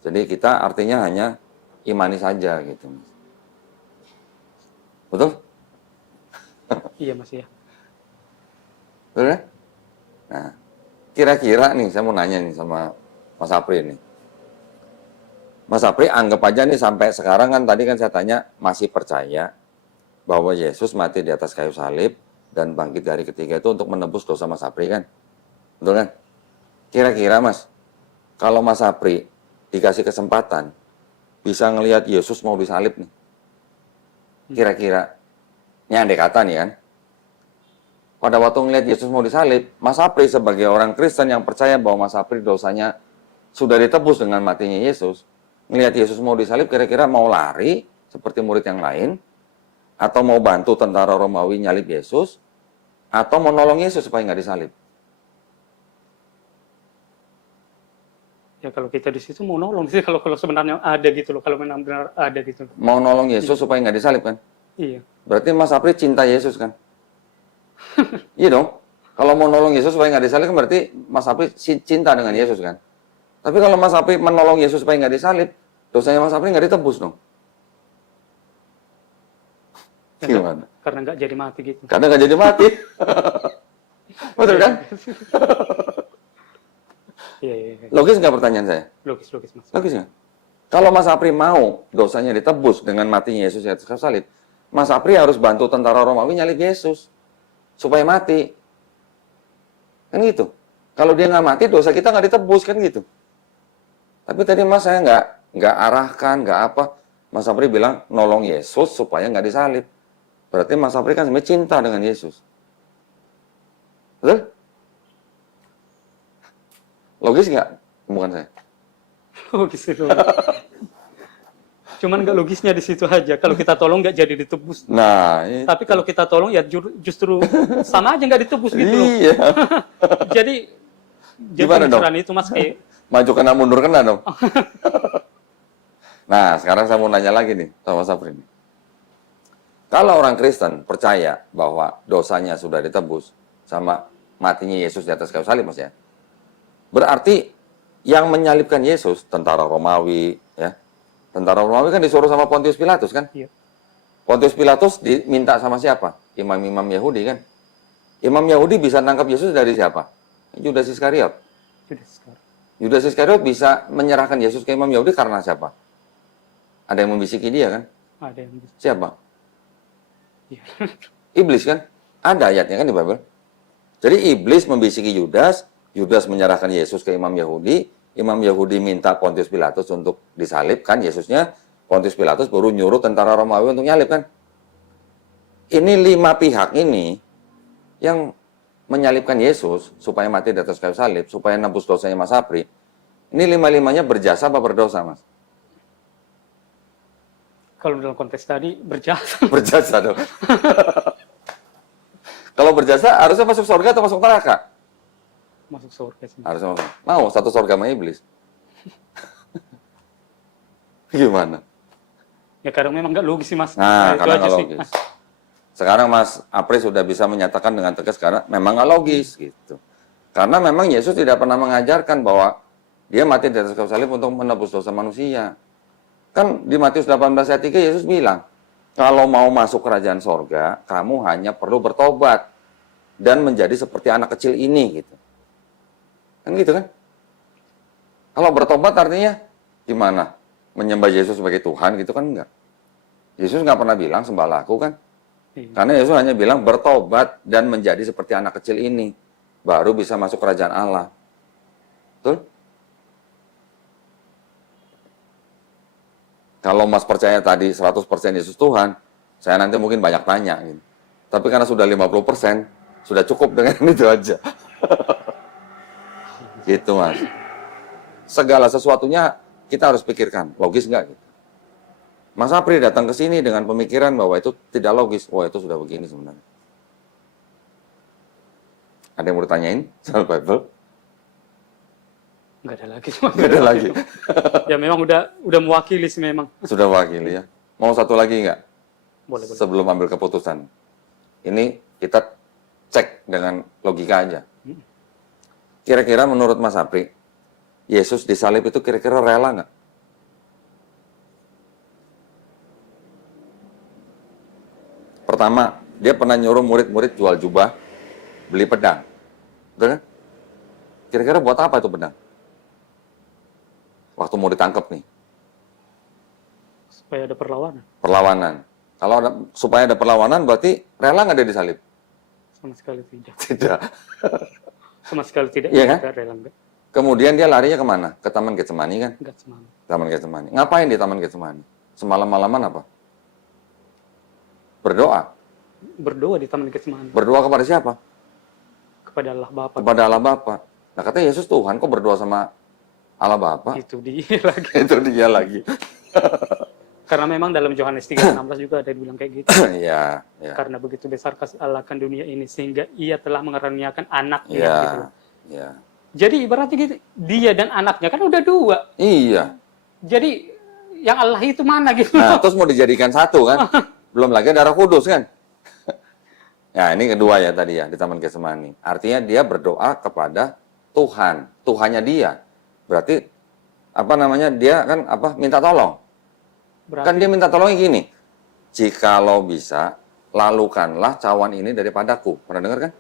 Jadi kita artinya hanya imani saja gitu. Betul? Iya, Mas ya. Betul kan? Nah, kira-kira nih saya mau nanya nih sama Mas Apri nih. Mas Apri anggap aja nih sampai sekarang kan tadi kan saya tanya masih percaya bahwa Yesus mati di atas kayu salib dan bangkit dari ketiga itu untuk menebus dosa Mas Apri kan? Betul kan? Kira-kira Mas, kalau Mas Apri dikasih kesempatan bisa ngelihat Yesus mau disalib nih. Kira-kira, ini andai kata nih kan, pada waktu ngelihat Yesus mau disalib, Mas Apri sebagai orang Kristen yang percaya bahwa Mas Apri dosanya sudah ditebus dengan matinya Yesus, ngelihat Yesus mau disalib, kira-kira mau lari seperti murid yang lain, atau mau bantu tentara Romawi nyalib Yesus, atau mau nolong Yesus supaya nggak disalib? Ya kalau kita di situ mau nolong sih, kalau sebenarnya ada gitu loh, kalau benar-benar ada gitu. Mau nolong Yesus supaya nggak disalib kan? Iya. Berarti Mas Apri cinta Yesus kan? Iya dong. Kalau mau nolong Yesus supaya nggak disalib kan berarti Mas Apri cinta dengan Yesus kan? Tapi kalau Mas Apri menolong Yesus supaya nggak disalib, dosanya Mas Apri nggak ditebus dong. Gimana? Karena nggak jadi mati gitu. Karena nggak jadi mati. Betul kan? Iya. Logis nggak pertanyaan saya? Logis, Mas. Logis nggak? Kalau Mas Apri mau dosanya ditebus dengan matinya Yesus di atas kayu salib, Mas Apri harus bantu tentara Romawi nyalib Yesus supaya mati. Kan gitu. Kalau dia nggak mati, dosa kita nggak ditebus kan gitu. Tapi tadi Mas saya nggak arahkan, nggak apa. Mas Apri bilang nolong Yesus supaya nggak disalib. Berarti Mas Apri kan sebenarnya cinta dengan Yesus. Betul? Logis nggak? Bukan saya. Logis itu. Cuman nggak logisnya di situ aja. Kalau kita tolong nggak jadi ditebus. Nah, Tapi kalau kita tolong ya justru sama aja nggak ditebus gitu loh. iya. Jadi Gimana dong? pemikiran itu Mas kayak Maju kena mundur kena dong. Nah, sekarang saya mau nanya lagi nih sama Sapri. Kalau orang Kristen percaya bahwa dosanya sudah ditebus sama matinya Yesus di atas kayu salib, Mas ya. Berarti yang menyalibkan Yesus tentara Romawi, ya. Tentara Romawi kan disuruh sama Pontius Pilatus kan? Iya. Pontius Pilatus diminta sama siapa? Imam-imam Yahudi kan? Imam Yahudi bisa nangkap Yesus dari siapa? Yudas Iskariot. Yudas Iskariot bisa menyerahkan Yesus ke Imam Yahudi karena siapa? Ada yang membisiki dia kan? Ada yang bisa. Siapa? Iya. Iblis kan? Ada ayatnya kan di Bible. Jadi iblis membisiki Yudas, Yudas menyerahkan Yesus ke Imam Yahudi, Imam Yahudi minta Pontius Pilatus untuk disalibkan Yesusnya, Pontius Pilatus baru nyuruh tentara Romawi untuk nyalib kan? Ini 5 pihak ini yang menyalibkan Yesus supaya mati di atas kayu salib, supaya nebus dosanya Mas Apri, ini lima-limanya berjasa apa berdosa, Mas? Kalau dalam konteks tadi berjasa. Berjasa dong. Kalau berjasa harusnya masuk surga atau masuk neraka? Masuk surga sih. Harusnya masuk. Mau satu surga sama iblis. Gimana? Ya kadang memang nggak logis sih, Mas. Nah, itu karena aja nggak sih. logis. Sekarang Mas Apri sudah bisa menyatakan dengan tegas karena memang nggak logis gitu. Karena memang Yesus tidak pernah mengajarkan bahwa dia mati di atas kayu salib untuk menebus dosa manusia. Kan di Matius 18 ayat 3 Yesus bilang, kalau mau masuk kerajaan sorga, kamu hanya perlu bertobat dan menjadi seperti anak kecil ini gitu. Kan gitu kan? Kalau bertobat artinya gimana? Menyembah Yesus sebagai Tuhan gitu kan enggak. Yesus nggak pernah bilang sembahlah aku kan. Iya. Karena Yesus hanya bilang bertobat dan menjadi seperti anak kecil ini. Baru bisa masuk kerajaan Allah. Betul? Kalau Mas percaya tadi 100% Yesus Tuhan, saya nanti mungkin banyak tanya. Gitu. Tapi karena sudah 50%, sudah cukup dengan itu aja. Gitu Mas. Segala sesuatunya kita harus pikirkan, logis nggak gitu. Mas Apri datang ke sini dengan pemikiran bahwa itu tidak logis. Wah, itu sudah begini sebenarnya. Ada yang mau ditanyain soal Bible? Nggak ada lagi. Nggak ada lagi. Ya memang udah mewakili sih memang. Sudah wakili ya. Mau satu lagi nggak? Boleh. Sebelum ambil keputusan. Ini kita cek dengan logika aja. Kira-kira menurut Mas Apri, Yesus disalib itu kira-kira rela nggak? Pertama, dia pernah nyuruh murid-murid jual jubah, beli pedang. Betul kan? Kira-kira buat apa itu pedang? Waktu mau ditangkap nih. Supaya ada perlawanan. Perlawanan. Kalau supaya ada perlawanan berarti rela nggak dia disalib? Sama sekali tidak. Tidak. Sama sekali tidak. Iya kan? Nggak rela, nggak. Kemudian dia larinya kemana? Ke Taman Getsemani kan? Nggak semangat. Taman Getsemani. Ngapain di Taman Getsemani? Semalam-malaman apa? Berdoa. Berdoa di Taman Getsemani Berdoa kepada siapa? kepada Allah Bapa. Kepada Allah Bapa. Nah katanya Yesus Tuhan, kok berdoa sama Allah Bapa? Itu dia lagi. Itu dia lagi. Karena memang dalam Yohanes 3:16 juga ada dibilang kayak gitu. Iya, iya. Karena begitu besar kasih Allah akan dunia ini sehingga ia telah mengaruniakan anaknya. Iya, Gitu. iya. Jadi ibaratnya gitu, dia dan anaknya kan udah dua. Iya. Jadi yang Allah itu mana gitu. Nah, terus mau dijadikan satu kan? Belum lagi ada Roh Kudus kan? Nah, ini kedua ya tadi ya di Taman Getsemani. Artinya dia berdoa kepada Tuhan, Tuhannya dia. Berarti apa namanya? Dia kan apa? Minta tolong. Berarti Kan dia minta tolongnya gini. Jikalau bisa, lalukanlah cawan ini daripadaku. Pernah dengar kan?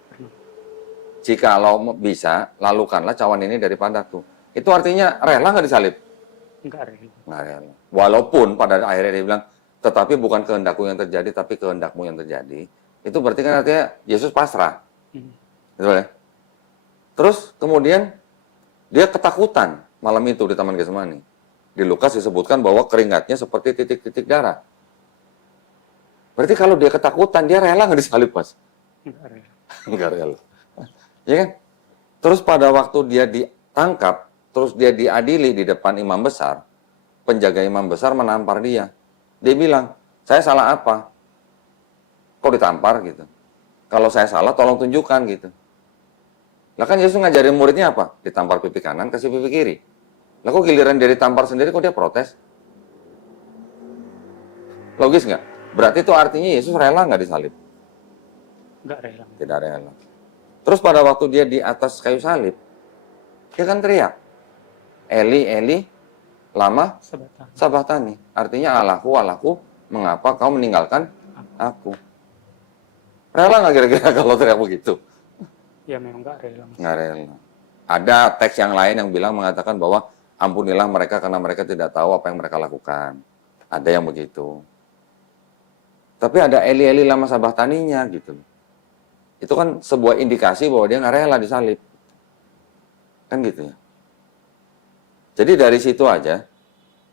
Jikalau bisa, lalukanlah cawan ini daripadaku. Itu artinya rela nggak disalib? enggak rela. Nggak rela. Walaupun pada akhirnya dia bilang, tetapi bukan kehendakku yang terjadi, tapi kehendakmu yang terjadi. Itu berarti kan artinya Yesus pasrah. Gitu ya? Terus kemudian dia ketakutan malam itu di Taman Getsemani. Di Lukas disebutkan bahwa keringatnya seperti titik-titik darah. Berarti kalau dia ketakutan, dia rela nggak disalib, Mas? Enggak rela. Nggak rela. Ya kan? Terus pada waktu dia ditangkap, terus dia diadili di depan imam besar, penjaga imam besar menampar dia. Dia bilang, saya salah apa? Kok ditampar gitu? Kalau saya salah, tolong tunjukkan gitu. Lah kan Yesus ngajarin muridnya apa? Ditampar pipi kanan, kasih pipi kiri. Lah kok giliran dia ditampar sendiri, kok dia protes? Logis nggak? Berarti itu artinya Yesus rela nggak disalib? Enggak rela. Tidak rela. Terus pada waktu dia di atas kayu salib, dia kan teriak, Eli, Eli, lama Sebatang. sabahtani. Artinya Allahku, Allahku, mengapa kau meninggalkan aku? Rela nggak kira-kira kalau teriak begitu? Ya memang enggak rela. Nggak rela. Ada teks yang lain yang bilang mengatakan bahwa ampunilah mereka karena mereka tidak tahu apa yang mereka lakukan. Ada yang begitu. Tapi ada Eli, Eli, lama sabahtaninya gitu. Itu kan sebuah indikasi bahwa dia nggak rela disalib. Kan gitu ya. Jadi dari situ aja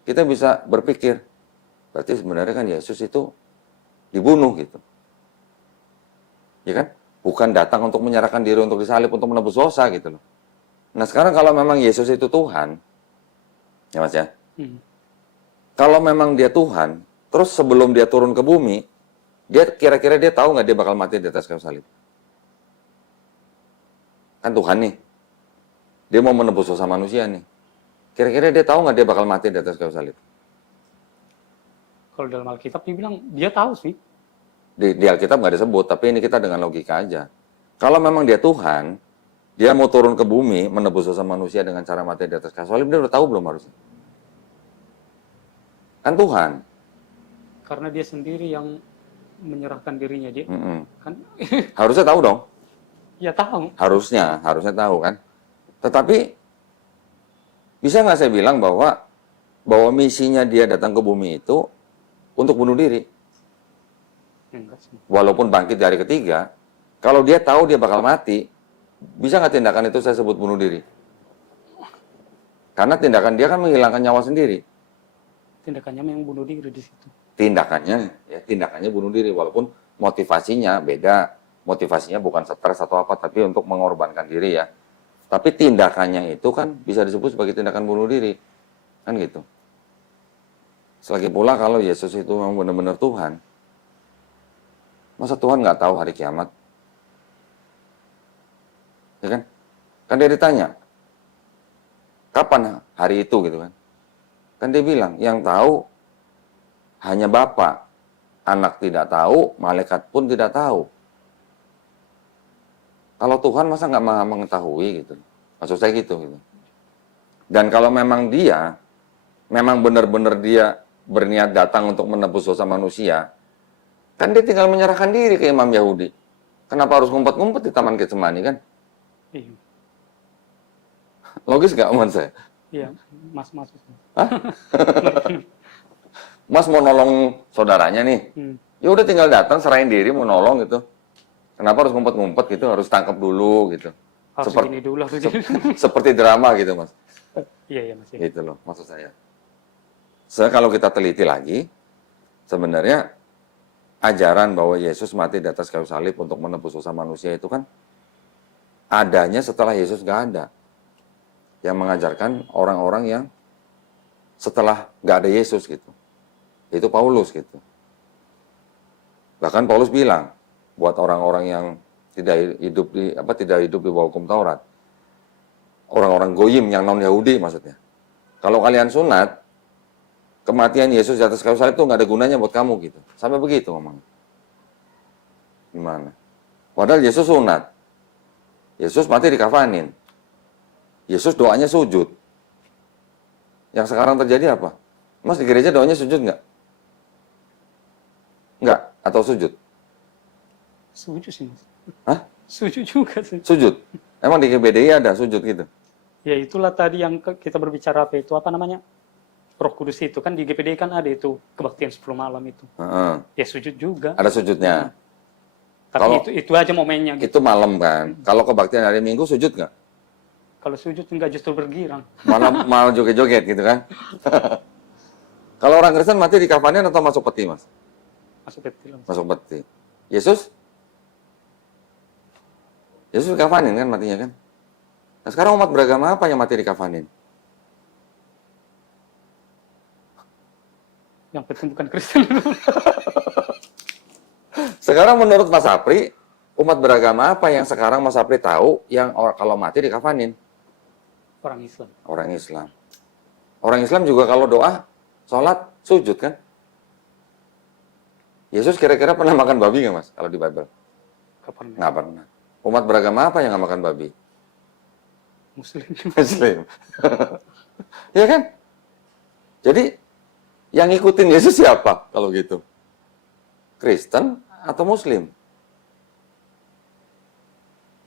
kita bisa berpikir, berarti sebenarnya kan Yesus itu dibunuh gitu. Ya kan? bukan datang untuk menyerahkan diri untuk disalib untuk menebus dosa gitu loh. Nah sekarang kalau memang Yesus itu Tuhan, ya Mas ya, kalau memang dia Tuhan, terus sebelum dia turun ke bumi, dia kira-kira dia tahu nggak dia bakal mati di atas kayu salib? Kan Tuhan nih, dia mau menebus dosa manusia nih. Kira-kira dia tahu nggak dia bakal mati di atas kayu salib? Kalau dalam Alkitab dibilang dia tahu sih. Di Alkitab nggak disebut, tapi ini kita dengan logika aja. Kalau memang dia Tuhan, dia mau turun ke bumi, menebus dosa manusia dengan cara mati di atas kayu salib, dia udah tahu belum harusnya? Kan Tuhan. Karena dia sendiri yang menyerahkan dirinya dia. Kan Harusnya tahu dong. ya tahu. Harusnya tahu kan. Tetapi, bisa nggak saya bilang bahwa misinya dia datang ke bumi itu untuk bunuh diri? Enggak sih. Walaupun bangkit di hari ketiga, kalau dia tahu dia bakal mati, bisa nggak tindakan itu saya sebut bunuh diri? Karena tindakan dia kan menghilangkan nyawa sendiri. Tindakannya memang bunuh diri di situ. Tindakannya bunuh diri, walaupun motivasinya beda. Motivasinya bukan stres atau apa, tapi untuk mengorbankan diri ya. Tapi tindakannya itu kan bisa disebut sebagai tindakan bunuh diri. Kan gitu. Selagi pula kalau Yesus itu memang benar-benar Tuhan, masa Tuhan nggak tahu hari kiamat? Ya kan? Kan dia ditanya, kapan hari itu gitu kan? Kan dia bilang, yang tahu hanya Bapa. Anak tidak tahu, malaikat pun tidak tahu. Kalau Tuhan masa nggak mengetahui gitu? Maksud saya gitu. Dan kalau memang dia, memang benar-benar dia berniat datang untuk menebus dosa manusia, kan dia tinggal menyerahkan diri ke imam Yahudi. Kenapa harus ngumpet-ngumpet di Taman Getsemani kan? Iya. Logis nggak omongan saya? Iya, Mas masuk. Mas mau nolong saudaranya nih, ya udah tinggal datang serahin diri mau nolong gitu. Kenapa harus ngumpet-ngumpet gitu? Harus tangkap dulu gitu. Harus Seperti, gini dulu, harus gini. seperti drama gitu Mas. Iya, Mas. Iya. Gitu loh maksud saya. Kalau kita teliti lagi, sebenarnya ajaran bahwa Yesus mati di atas kayu salib untuk menebus dosa manusia itu kan adanya setelah Yesus nggak ada. Yang mengajarkan orang-orang yang setelah nggak ada Yesus gitu. Itu Paulus gitu. Bahkan Paulus bilang buat orang-orang yang tidak hidup di bawah hukum Taurat. Orang-orang goyim yang non Yahudi maksudnya. Kalau kalian sunat, kematian Yesus di atas kayu salib itu nggak ada gunanya buat kamu gitu. Sampai begitu ngomong. Gimana? Padahal Yesus sunat. Yesus mati dikafanin. Yesus doanya sujud. Yang sekarang terjadi apa? Mas di gereja doanya sujud nggak? Nggak? Atau sujud? Sujud sih, Mas. Hah? Sujud juga sih. Sujud? Emang di GBDI ada sujud gitu? Ya itulah tadi yang kita berbicara apa itu, apa namanya? Roh Kudus itu kan di GPD kan ada itu kebaktian 10 malam itu. Ya sujud juga. Ada sujudnya. Tapi Kalau- itu aja momennya gitu. Itu malam kan. Kalau kebaktian hari Minggu sujud nggak? Kalau sujud enggak justru bergirang. Malah joget-joget gitu kan? Kalau orang Kristen mati di kafanin atau masuk peti mas? Masuk peti lah. Masuk peti. Yesus? Yesus di kafanin kan matinya kan? Nah sekarang umat beragama apa yang mati di kafanin? Yang penting bukan Kristen. Sekarang menurut Mas Apri, umat beragama apa yang sekarang Mas Apri tahu yang kalau mati di kafanin? Orang Islam. Orang Islam. Orang Islam juga kalau doa, sholat, sujud kan? Yesus kira-kira pernah makan babi nggak mas? Kalau di Bible? Kapan? Nggak pernah. Umat beragama apa yang nggak makan babi? Muslim. Muslim. Ya kan? Jadi, yang ngikutin Yesus siapa kalau gitu? Kristen atau Muslim?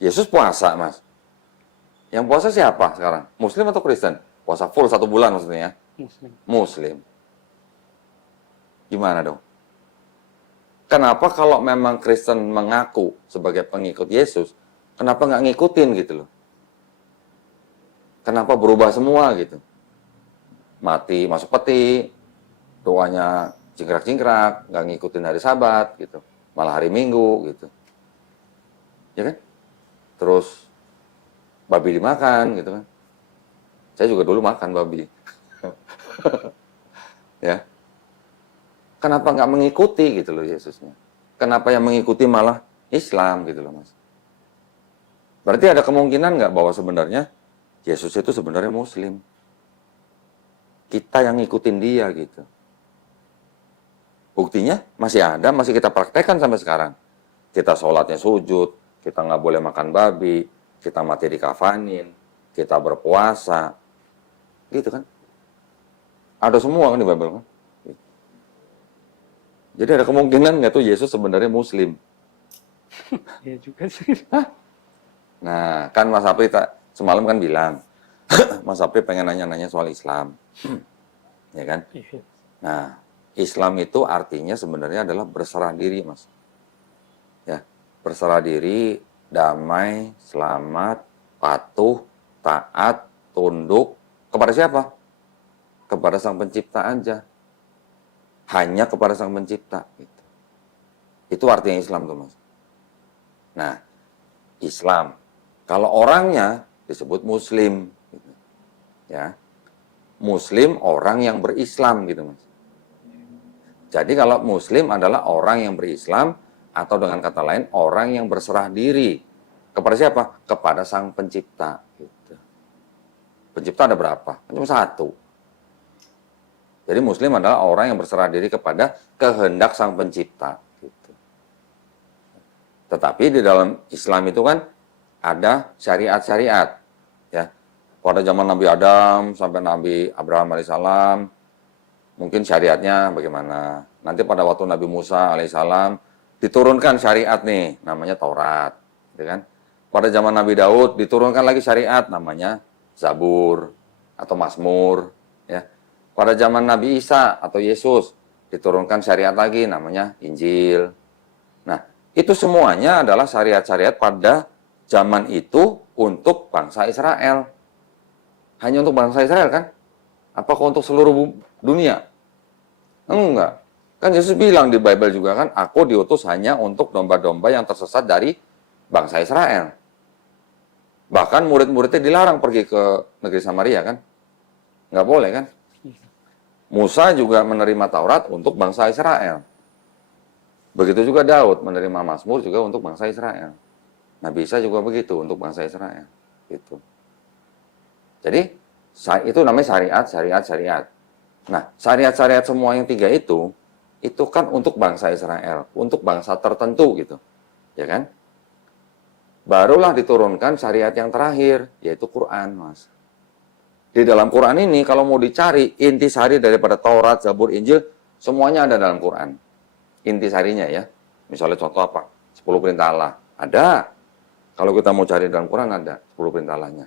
Yesus puasa, mas. Yang puasa siapa sekarang? Muslim atau Kristen? Puasa full 1 bulan maksudnya ya? Muslim. Muslim. Gimana dong? Kenapa kalau memang Kristen mengaku sebagai pengikut Yesus, kenapa nggak ngikutin gitu loh? Kenapa berubah semua gitu? Mati, masuk peti, doanya cingkrak-cingkrak, nggak ngikutin hari Sabat gitu, malah hari Minggu gitu. ya kan? Terus babi dimakan gitu kan. Saya juga dulu makan babi. Ya. Kenapa nggak mengikuti gitu loh Yesusnya? Kenapa yang mengikuti malah Islam gitu loh Mas? Berarti ada kemungkinan nggak bahwa sebenarnya Yesus itu sebenarnya Muslim? Kita yang ngikutin dia gitu. Buktinya masih ada, masih kita praktekkan sampai sekarang. Kita sholatnya sujud, kita nggak boleh makan babi, kita mati dikafanin, kita berpuasa, gitu kan? Ada semua kan di Bible kan? Jadi ada kemungkinan nggak tuh Yesus sebenarnya Muslim? Iya juga sih. Nah, kan Mas Apri semalam kan bilang, Mas Apri pengen nanya-nanya soal Islam, ya kan? Iya. Nah, Islam itu artinya sebenarnya adalah berserah diri, Mas. Ya, berserah diri, damai, selamat, patuh, taat, tunduk kepada siapa? Kepada Sang Pencipta aja. Hanya kepada Sang Pencipta. Gitu. Itu artinya Islam tuh, Mas. Nah, Islam. Kalau orangnya disebut Muslim. Gitu. Ya, Muslim orang yang berislam gitu, Mas. Jadi kalau Muslim adalah orang yang berislam atau dengan kata lain orang yang berserah diri kepada siapa? Kepada Sang Pencipta. Gitu. Pencipta ada berapa? Cuma satu. Jadi Muslim adalah orang yang berserah diri kepada kehendak Sang Pencipta. Gitu. Tetapi di dalam Islam itu kan ada syariat-syariat. Ya. Pada zaman Nabi Adam sampai Nabi Abraham alaihissalam, mungkin syariatnya bagaimana. Nanti pada waktu Nabi Musa alaihissalam diturunkan syariat nih, namanya Taurat. Gitu kan? Pada zaman Nabi Daud diturunkan lagi syariat, namanya Zabur atau Mazmur. Ya. Pada zaman Nabi Isa atau Yesus diturunkan syariat lagi, namanya Injil. Nah, itu semuanya adalah syariat-syariat pada zaman itu untuk bangsa Israel. Hanya untuk bangsa Israel kan? Apakah untuk seluruh dunia? Enggak. Kan Yesus bilang di Bible juga kan, aku diutus hanya untuk domba-domba yang tersesat dari bangsa Israel. Bahkan murid-muridnya dilarang pergi ke negeri Samaria kan? Nggak boleh kan? Musa juga menerima Taurat untuk bangsa Israel. Begitu juga Daud menerima Mazmur juga untuk bangsa Israel. Nabi Isa juga begitu untuk bangsa Israel. Gitu. Jadi itu namanya syariat. Nah, syariat-syariat semua yang tiga itu kan untuk bangsa Israel, untuk bangsa tertentu gitu. Ya kan? Barulah diturunkan syariat yang terakhir, yaitu Quran, Mas. Di dalam Quran ini, kalau mau dicari intisari daripada Taurat, Zabur, Injil, semuanya ada dalam Quran. Intisarinya ya. Misalnya contoh apa? 10 perintah Allah. Ada. Kalau kita mau cari dalam Quran ada 10 perintah Allahnya.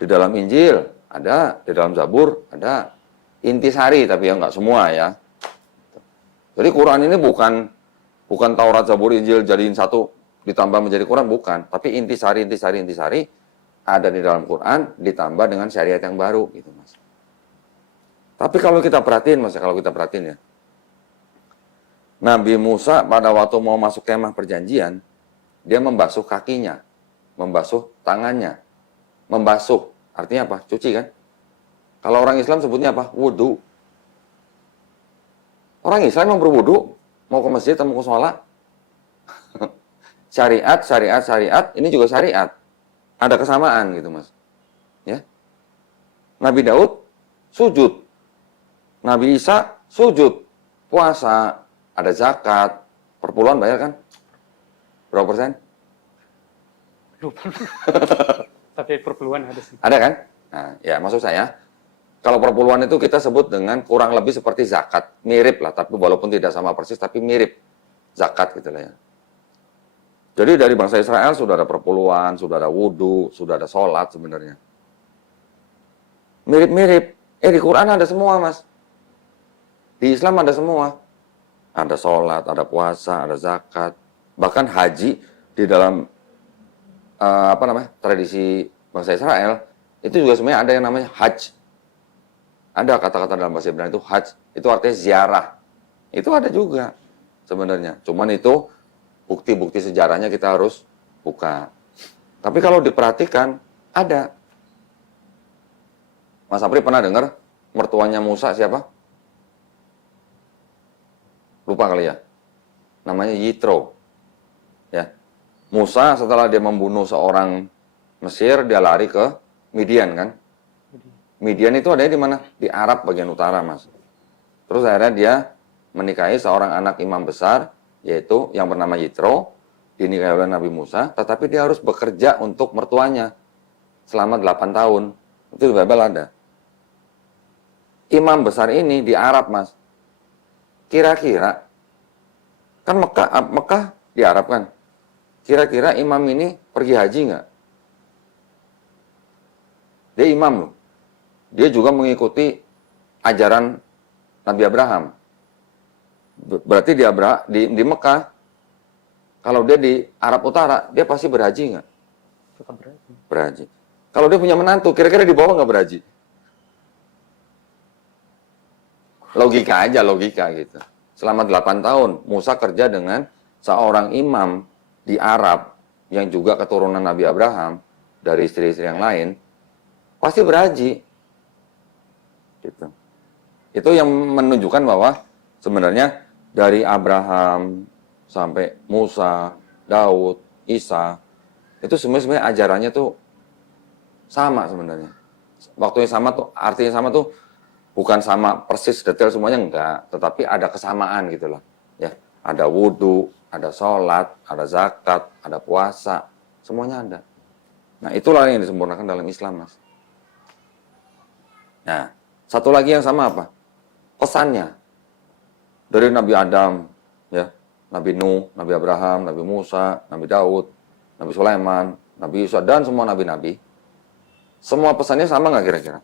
Di dalam Injil ada, di dalam Zabur ada. Intisari, tapi ya nggak semua ya. Jadi Quran ini bukan Taurat, Zabur, Injil jadiin satu ditambah menjadi Quran, bukan. Tapi intisari ada di dalam Quran ditambah dengan syariat yang baru gitu, Mas. Tapi kalau kita perhatiin, Mas, ya. Nabi Musa pada waktu mau masuk kemah perjanjian, dia membasuh kakinya, membasuh tangannya. Membasuh artinya apa? Cuci kan? Kalau orang Islam sebutnya apa? Wudu. Orang Islam yang berwudu mau ke masjid atau mau ke sholat? Syariat, ini juga syariat. Ada kesamaan gitu, Mas. Ya. Nabi Daud sujud. Nabi Isa sujud. Puasa, ada zakat, perpuluhan bayar kan? Berapa persen? Tapi perpuluhan ada sih. Ada kan? Nah, ya maksud saya, kalau perpuluhan itu kita sebut dengan kurang lebih seperti zakat. Mirip lah, tapi walaupun tidak sama persis, tapi mirip zakat gitu lah ya. Jadi dari bangsa Israel sudah ada perpuluhan, sudah ada wudhu, sudah ada sholat sebenarnya. Mirip-mirip. Di Quran ada semua, Mas. Di Islam ada semua. Ada sholat, ada puasa, ada zakat. Bahkan haji di dalam tradisi bangsa Israel, itu juga sebenarnya ada yang namanya hajj. Ada kata-kata dalam bahasa Ibrani itu hajj. Itu artinya ziarah. Itu ada juga sebenarnya. Cuman itu bukti-bukti sejarahnya kita harus Bukan. Tapi kalau diperhatikan, ada. Mas Apri pernah dengar mertuanya Musa siapa? Lupa kali ya. Namanya Yitro. Ya. Musa setelah dia membunuh seorang Mesir, dia lari ke Midian kan. Midian itu adanya di mana? Di Arab bagian utara, Mas. Terus akhirnya dia menikahi seorang anak imam besar, yaitu yang bernama Yitro, dinikahi oleh Nabi Musa, tetapi dia harus bekerja untuk mertuanya selama 8 tahun. Itu di Bible ada. Imam besar ini di Arab, Mas. Kira-kira, kan Mekah di Arab kan. Kira-kira imam ini pergi haji nggak? Dia imam loh. Dia juga mengikuti ajaran Nabi Abraham. Berarti di Mekah, kalau dia di Arab Utara, dia pasti berhaji nggak? Berhaji. Kalau dia punya menantu, kira-kira di bawah nggak berhaji? Logika aja, logika gitu. Selama 8 tahun, Musa kerja dengan seorang imam di Arab, yang juga keturunan Nabi Abraham, dari istri-istri yang lain, pasti berhaji. Gitu. Itu yang menunjukkan bahwa sebenarnya dari Abraham sampai Musa, Daud, Isa, itu sebenarnya ajarannya tuh sama sebenarnya. Waktunya sama tuh, artinya sama tuh bukan sama persis detail semuanya enggak, tetapi ada kesamaan gitu loh. Ya, ada wudhu, ada sholat, ada zakat, ada puasa, semuanya ada. Nah, itulah yang disempurnakan dalam Islam, Mas. Nah, satu lagi yang sama apa? Pesannya. Dari Nabi Adam, ya, Nabi Nuh, Nabi Abraham, Nabi Musa, Nabi Daud, Nabi Sulaiman, Nabi Isa, dan semua nabi-nabi. Semua pesannya sama nggak kira-kira?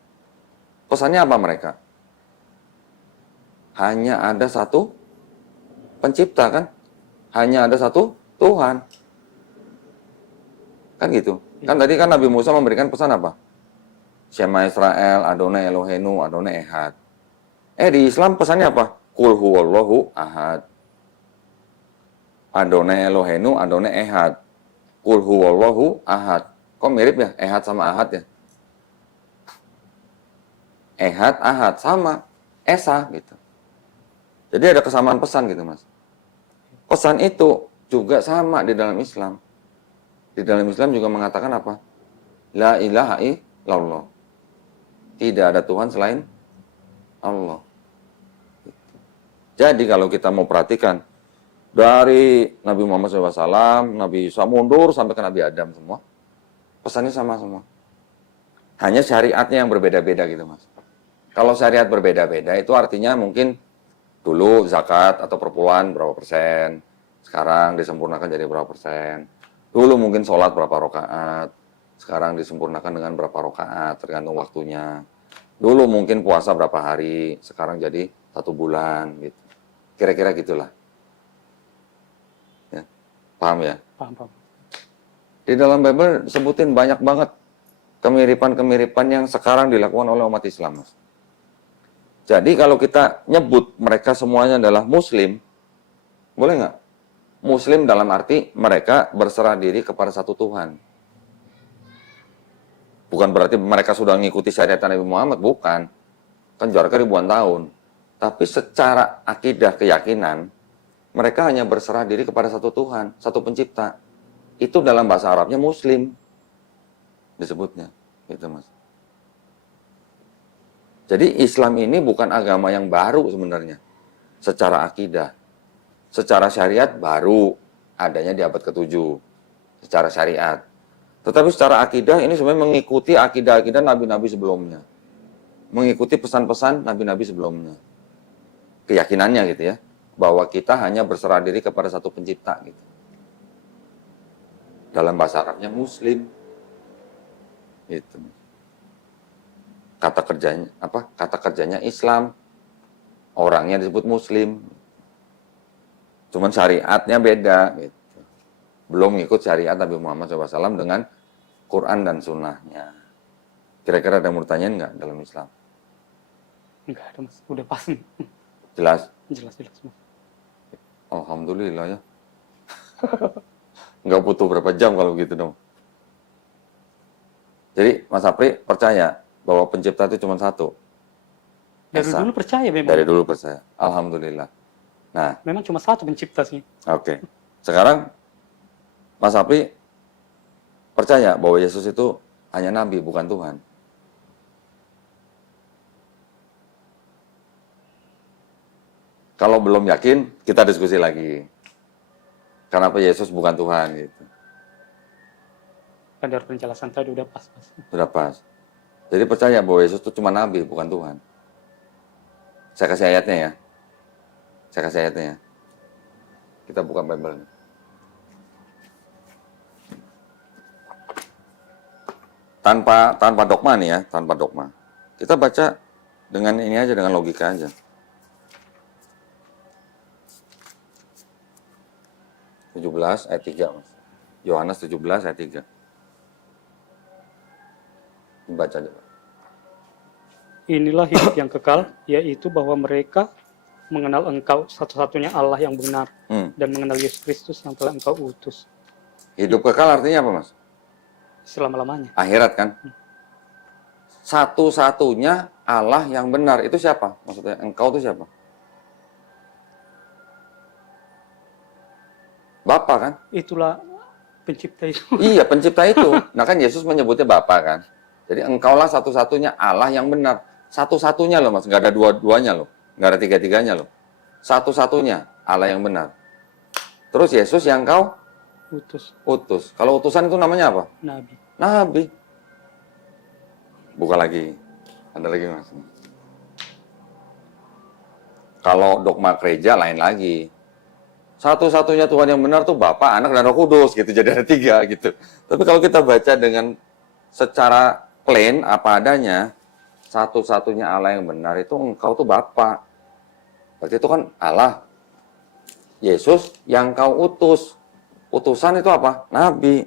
Pesannya apa mereka? Hanya ada satu pencipta kan? Hanya ada satu Tuhan. Kan gitu. Kan tadi kan Nabi Musa memberikan pesan apa? Shema Israel, Adonai Elohenu, Adonai Ehad. Di Islam pesannya apa? Qul huwallahu ahad. Adonai Elohenu, Adonai Ehad. Qul huwallahu ahad. Kok mirip ya? Ehad sama ahad ya? Ehad, ahad, sama. Esa gitu. Jadi ada kesamaan pesan gitu, Mas. Pesan itu juga sama di dalam Islam. Di dalam Islam juga mengatakan apa? La ilaha illallah. Tidak ada Tuhan selain Allah. Jadi kalau kita mau perhatikan, dari Nabi Muhammad SAW, Nabi Isa mundur sampai ke Nabi Adam semua, pesannya sama semua. Hanya syariatnya yang berbeda-beda gitu, Mas. Kalau syariat berbeda-beda itu artinya mungkin dulu zakat atau perpuluhan berapa persen, sekarang disempurnakan jadi berapa persen. Dulu mungkin sholat berapa rakaat, sekarang disempurnakan dengan berapa rakaat, tergantung waktunya. Dulu mungkin puasa berapa hari, sekarang jadi 1 bulan gitu. Kira-kira gitulah. Ya. Paham ya? Paham. Di dalam Bible sebutin banyak banget kemiripan-kemiripan yang sekarang dilakukan oleh umat Islam, Mas. Jadi kalau kita nyebut mereka semuanya adalah Muslim, boleh nggak? Muslim dalam arti mereka berserah diri kepada satu Tuhan. Bukan berarti mereka sudah mengikuti syariat Nabi Muhammad, bukan. Kan jaraknya ribuan tahun. Tapi secara akidah keyakinan, mereka hanya berserah diri kepada satu Tuhan, satu pencipta. Itu dalam bahasa Arabnya Muslim disebutnya, gitu Mas. Jadi Islam ini bukan agama yang baru sebenarnya, secara akidah. Secara syariat baru, adanya di abad ke-7, secara syariat. Tetapi secara akidah ini sebenarnya mengikuti akidah-akidah nabi-nabi sebelumnya. Mengikuti pesan-pesan nabi-nabi sebelumnya. Keyakinannya gitu ya, bahwa kita hanya berserah diri kepada satu pencipta gitu. Dalam bahasa Arabnya Muslim. Gitu. Kata kerjanya Islam, orangnya disebut Muslim, cuman syariatnya beda gitu. Belum ngikut syariat Nabi Muhammad SAW dengan Quran dan Sunnahnya. Kira-kira ada yang mau tanyain nggak dalam Islam? Enggak ada, Mas, udah pas. Jelas? Jelas Mas. Alhamdulillah ya. Nggak butuh berapa jam kalau gitu dong. Jadi Mas Apri percaya bahwa pencipta itu cuma satu. Dari Esa. dulu percaya memang. Dari dulu percaya. Alhamdulillah. Nah, Memang cuma satu pencipta sih. oke. Sekarang Mas Apri percaya bahwa Yesus itu hanya nabi, bukan Tuhan. Kalau belum yakin, kita diskusi lagi. Kenapa Yesus bukan Tuhan gitu. Kan dari penjelasan tadi udah pas. Sudah pas. Jadi percaya bahwa Yesus itu cuma nabi, bukan Tuhan. Saya kasih ayatnya ya. Saya kasih ayatnya ya. Kita buka Bible. Tanpa dogma nih ya, tanpa dogma. Kita baca dengan ini aja, dengan logika aja. Ayat 3, Mas. Yohanes 17 ayat 3. Baca aja, Pak. Inilah hidup yang kekal, yaitu bahwa mereka mengenal Engkau satu-satunya Allah yang benar dan mengenal Yesus Kristus yang telah Engkau utus. Hidup kekal artinya apa, Mas? Selama-lamanya. Akhirat kan? Satu-satunya Allah yang benar. Itu siapa? Maksudnya Engkau itu siapa? Bapa kan? Itulah pencipta itu. Iya, pencipta itu. Nah kan Yesus menyebutnya Bapa kan? Jadi engkaulah satu-satunya Allah yang benar. Satu-satunya loh, Mas. Nggak ada dua-duanya loh. Nggak ada tiga-tiganya loh. Satu-satunya Allah yang benar. Terus Yesus yang kau utus. Kalau utusan itu namanya apa? Nabi. Nabi. Buka lagi. Ada lagi, Mas. Kalau dogma gereja lain lagi. Satu-satunya Tuhan yang benar tuh Bapa, Anak, dan Roh Kudus gitu. Jadi ada 3 gitu. Tapi kalau kita baca dengan secara plain apa adanya, satu-satunya Allah yang benar itu engkau tuh Bapa. Berarti itu kan Allah. Yesus yang kau utus. Utusan itu apa? Nabi.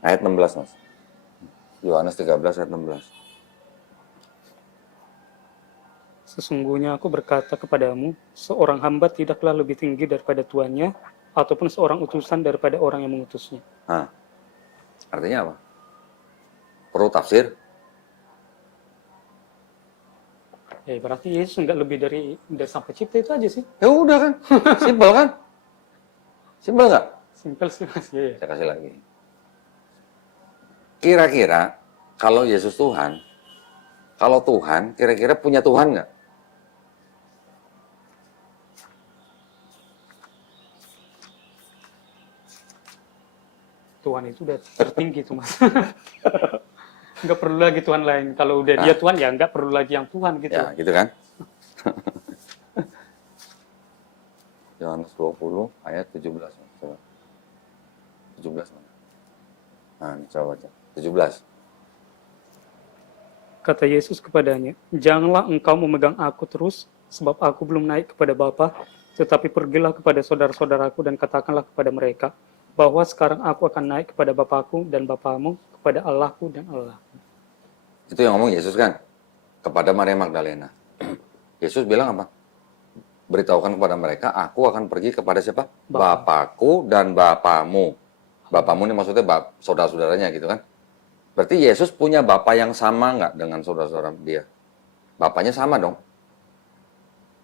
Ayat 16, Mas. Yohanes 13 ayat 16. Sesungguhnya aku berkata kepadamu, seorang hamba tidaklah lebih tinggi daripada tuannya, ataupun seorang utusan daripada orang yang mengutusnya. Nah, artinya apa? Perlu tafsir? Ya berarti Yesus nggak lebih dari sang pencipta itu aja sih. Ya udah kan, simpel kan? Simpel nggak? Simpel sih Mas. Ya. Saya kasih lagi. Kira-kira kalau Yesus Tuhan, kalau Tuhan, kira-kira punya Tuhan nggak? Tuhan itu udah tertinggi tuh Mas. Nggak perlu lagi Tuhan lain. Kalau udah dia Tuhan ya nggak perlu lagi yang Tuhan gitu. Ya, gitu kan? Yohanes 20 ayat 17. Coba. 17. Nah, coba baca. 17. Kata Yesus kepadanya, janganlah engkau memegang aku terus, sebab aku belum naik kepada Bapa, tetapi pergilah kepada saudara-saudaraku dan katakanlah kepada mereka, bahwa sekarang aku akan naik kepada Bapakku dan Bapamu, kepada Allahku dan Allahku. Itu yang ngomong Yesus kan? Kepada Maria Magdalena. Yesus bilang apa? Beritahukan kepada mereka, aku akan pergi kepada siapa? Bapakku dan Bapamu. Bapamu ini maksudnya saudara-saudaranya gitu kan? Berarti Yesus punya Bapa yang sama nggak dengan saudara-saudara dia? Bapaknya sama dong.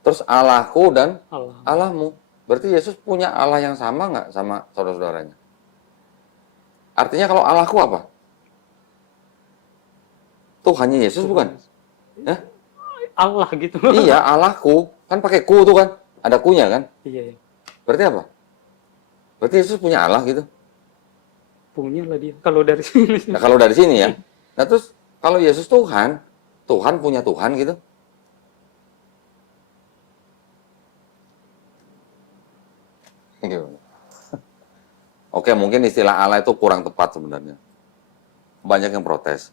Terus Allahku dan Allahmu. Berarti Yesus punya Allah yang sama nggak sama saudara-saudaranya? Artinya kalau Allahku apa? Tuhannya Yesus bukan? Ya? Allah gitu. Iya, Allahku. Kan pakai ku tuh kan? Ada kunya kan? Iya. Berarti apa? Berarti Yesus punya Allah gitu? Punya lah dia. Kalau dari sini. Nah kalau dari sini ya. Nah terus kalau Yesus Tuhan, Tuhan punya Tuhan gitu. Oke, mungkin istilah Allah itu kurang tepat sebenarnya. Banyak yang protes.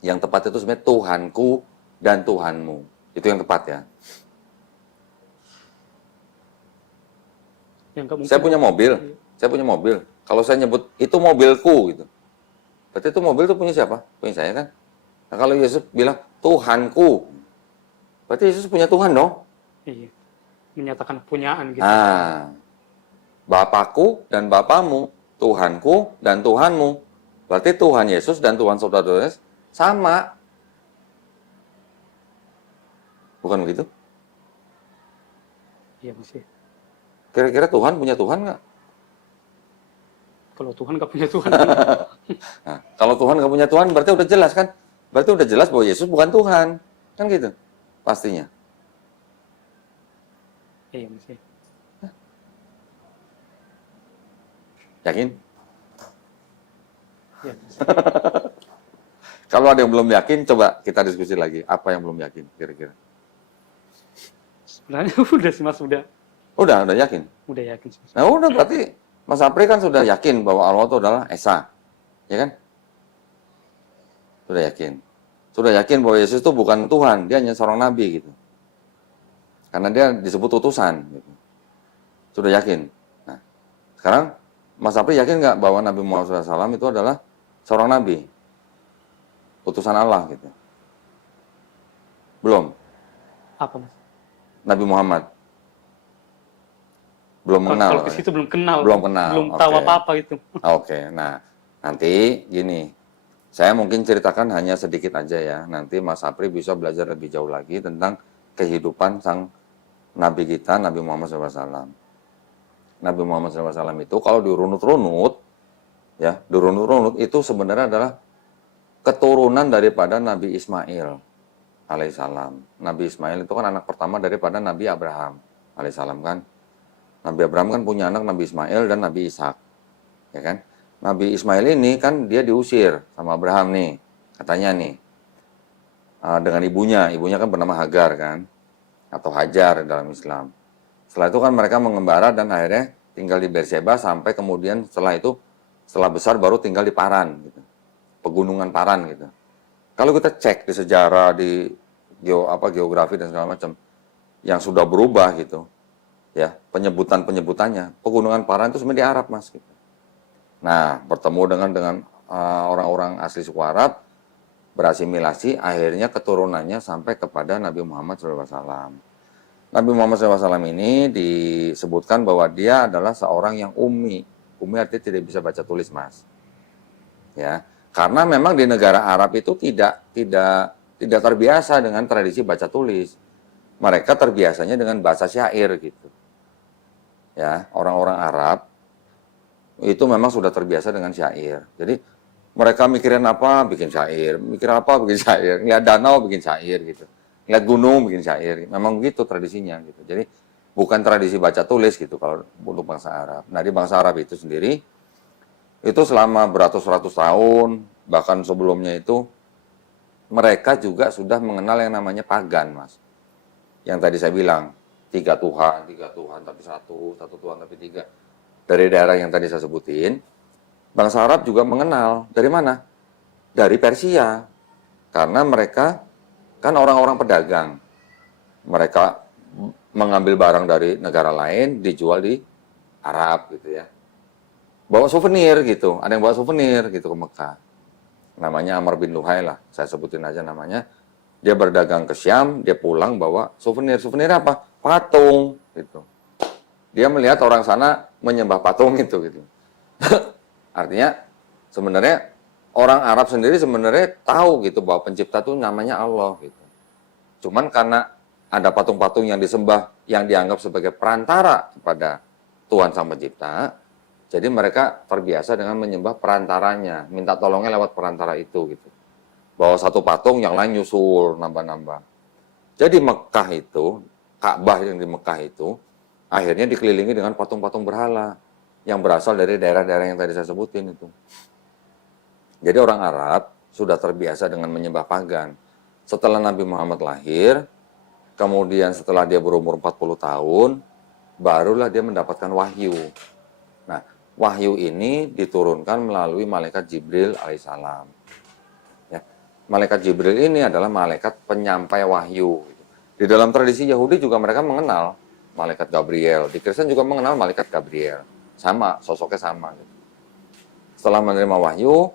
Yang tepat itu sebenarnya Tuhanku dan Tuhanmu. Itu yang tepat ya. Saya punya mobil. Saya punya mobil. Kalau saya nyebut itu mobilku gitu. Berarti itu mobil itu punya siapa? Punya saya kan? Nah, kalau Yesus bilang Tuhanku. Berarti Yesus punya Tuhan dong. Iya. Menyatakan punyaan gitu. Nah, Bapakku dan Bapamu, Tuhanku dan Tuhanmu. Berarti Tuhan Yesus dan Tuhan saudara Yesus sama. Bukan begitu? Iya masih. Kira-kira Tuhan punya Tuhan nggak? Kalau Tuhan nggak punya Tuhan. Nah, kalau Tuhan nggak punya Tuhan, berarti udah jelas kan? Berarti udah jelas bahwa Yesus bukan Tuhan. Kan gitu? Pastinya. Iya masih. Yakin? Iya masih. Kalau ada yang belum yakin, coba kita diskusi lagi. Apa yang belum yakin kira-kira? Sebenarnya udah sih Mas, udah Udah yakin? yakin sih. Nah udah berarti Mas Apri kan sudah yakin bahwa Allah itu adalah Esa. Ya kan? Sudah yakin. Sudah yakin bahwa Yesus itu bukan Tuhan, dia hanya seorang nabi gitu. Karena dia disebut utusan gitu. Sudah yakin. Nah, sekarang Mas Apri yakin nggak bahwa Nabi Muhammad SAW itu adalah seorang nabi? Utusan Allah gitu. Belum. Apa Mas? Nabi Muhammad. Belum mengenal. Kalau ke situ belum kenal. Belum kenal. Belum tahu Oke. apa-apa itu. Oke, nah nanti gini, saya mungkin ceritakan hanya sedikit aja ya. Nanti Mas Apri bisa belajar lebih jauh lagi tentang kehidupan sang Nabi kita, Nabi Muhammad SAW. Nabi Muhammad SAW itu kalau dirunut-runut, ya, dirunut-runut itu sebenarnya adalah keturunan daripada Nabi Ismail alaihissalam. Nabi Ismail itu kan anak pertama daripada Nabi Abraham alaihissalam kan. Nabi Abraham kan punya anak Nabi Ismail dan Nabi Ishak, ya kan? Nabi Ismail ini kan dia diusir sama Abraham nih, katanya nih, dengan ibunya kan bernama Hagar kan, atau Hajar dalam Islam. Setelah itu kan mereka mengembara dan akhirnya tinggal di Beersheba sampai kemudian setelah besar baru tinggal di Paran, gitu. Pegunungan Paran gitu. Kalau kita cek di sejarah, di geografi dan segala macam, yang sudah berubah gitu, ya penyebutannya, pegunungan Paran itu sebenarnya di Arab Mas. Gitu. Nah bertemu dengan orang-orang asli suku Arab, berasimilasi, akhirnya keturunannya sampai kepada Nabi Muhammad SAW. Nabi Muhammad SAW ini disebutkan bahwa dia adalah seorang yang ummi. Ummi artinya tidak bisa baca tulis Mas. Ya, karena memang di negara Arab itu tidak terbiasa dengan tradisi baca tulis. Mereka terbiasanya dengan bahasa syair gitu. Ya, orang-orang Arab itu memang sudah terbiasa dengan syair. Jadi mereka mikirin apa, bikin syair. Mikir apa, bikin syair. Lihat danau, bikin syair gitu. Lihat gunung, bikin syair. Memang gitu tradisinya gitu. Jadi bukan tradisi baca tulis gitu kalau untuk bangsa Arab. Nah di bangsa Arab itu sendiri, itu selama beratus-ratus tahun, bahkan sebelumnya itu, mereka juga sudah mengenal yang namanya pagan, Mas. Yang tadi saya bilang, tiga Tuhan tapi satu Tuhan tapi tiga. Dari daerah yang tadi saya sebutin, bangsa Arab juga mengenal. Dari mana? Dari Persia. Karena mereka kan orang-orang pedagang. Mereka mengambil barang dari negara lain, dijual di Arab gitu ya. Bawa souvenir gitu. Ada yang bawa souvenir gitu ke Mekah. Namanya Amr bin Luhai lah. Saya sebutin aja namanya. Dia berdagang ke Syam, dia pulang bawa souvenir. Souvenir apa? Patung gitu. Dia melihat orang sana menyembah patung itu gitu. Artinya sebenarnya orang Arab sendiri sebenarnya tahu gitu bahwa pencipta itu namanya Allah gitu. Cuman karena ada patung-patung yang disembah yang dianggap sebagai perantara kepada Tuhan Sang Pencipta, jadi mereka terbiasa dengan menyembah perantaranya, minta tolongnya lewat perantara itu gitu. Bawa satu patung, yang lain nyusul, nambah-nambah. Jadi Mekah itu, Ka'bah yang di Mekah itu, akhirnya dikelilingi dengan patung-patung berhala yang berasal dari daerah-daerah yang tadi saya sebutin itu. Jadi orang Arab sudah terbiasa dengan menyembah pagan. Setelah Nabi Muhammad lahir, kemudian setelah dia berumur 40 tahun, barulah dia mendapatkan wahyu. Nah, wahyu ini diturunkan melalui malaikat Jibril alaihissalam. Ya, malaikat Jibril ini adalah malaikat penyampai wahyu. Di dalam tradisi Yahudi juga mereka mengenal malaikat Gabriel. Di Kristen juga mengenal malaikat Gabriel. Sama, sosoknya sama. Setelah menerima wahyu,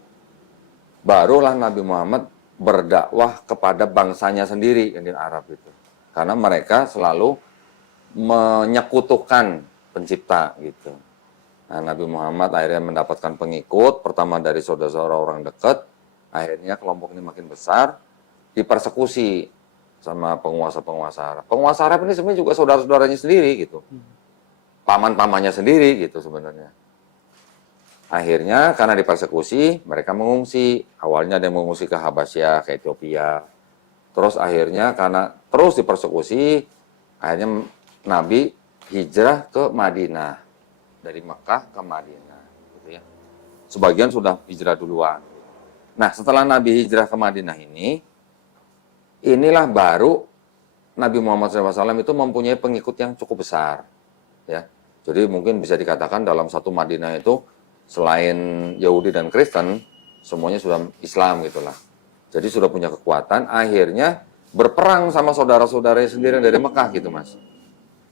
barulah Nabi Muhammad berdakwah kepada bangsanya sendiri yang di Arab itu. Karena mereka selalu menyekutukan pencipta gitu. Nah, Nabi Muhammad akhirnya mendapatkan pengikut, pertama dari saudara-saudara orang dekat, akhirnya kelompok ini makin besar, dipersekusi sama penguasa-penguasa Arab. Penguasa Arab ini sebenarnya juga saudara-saudaranya sendiri gitu. Paman-pamannya sendiri gitu sebenarnya. Akhirnya karena dipersekusi, mereka mengungsi. Awalnya ada yang mengungsi ke Habasyah, ke Ethiopia. Terus akhirnya karena terus dipersekusi, akhirnya Nabi hijrah ke Madinah. Dari Mekah ke Madinah. Gitu ya. Sebagian sudah hijrah duluan. Nah, setelah Nabi hijrah ke Madinah ini, inilah baru Nabi Muhammad SAW itu mempunyai pengikut yang cukup besar. Ya. Jadi mungkin bisa dikatakan dalam satu Madinah itu, selain Yahudi dan Kristen, semuanya sudah Islam gitulah. Jadi sudah punya kekuatan, akhirnya berperang sama saudara-saudaranya sendiri dari Mekah gitu mas.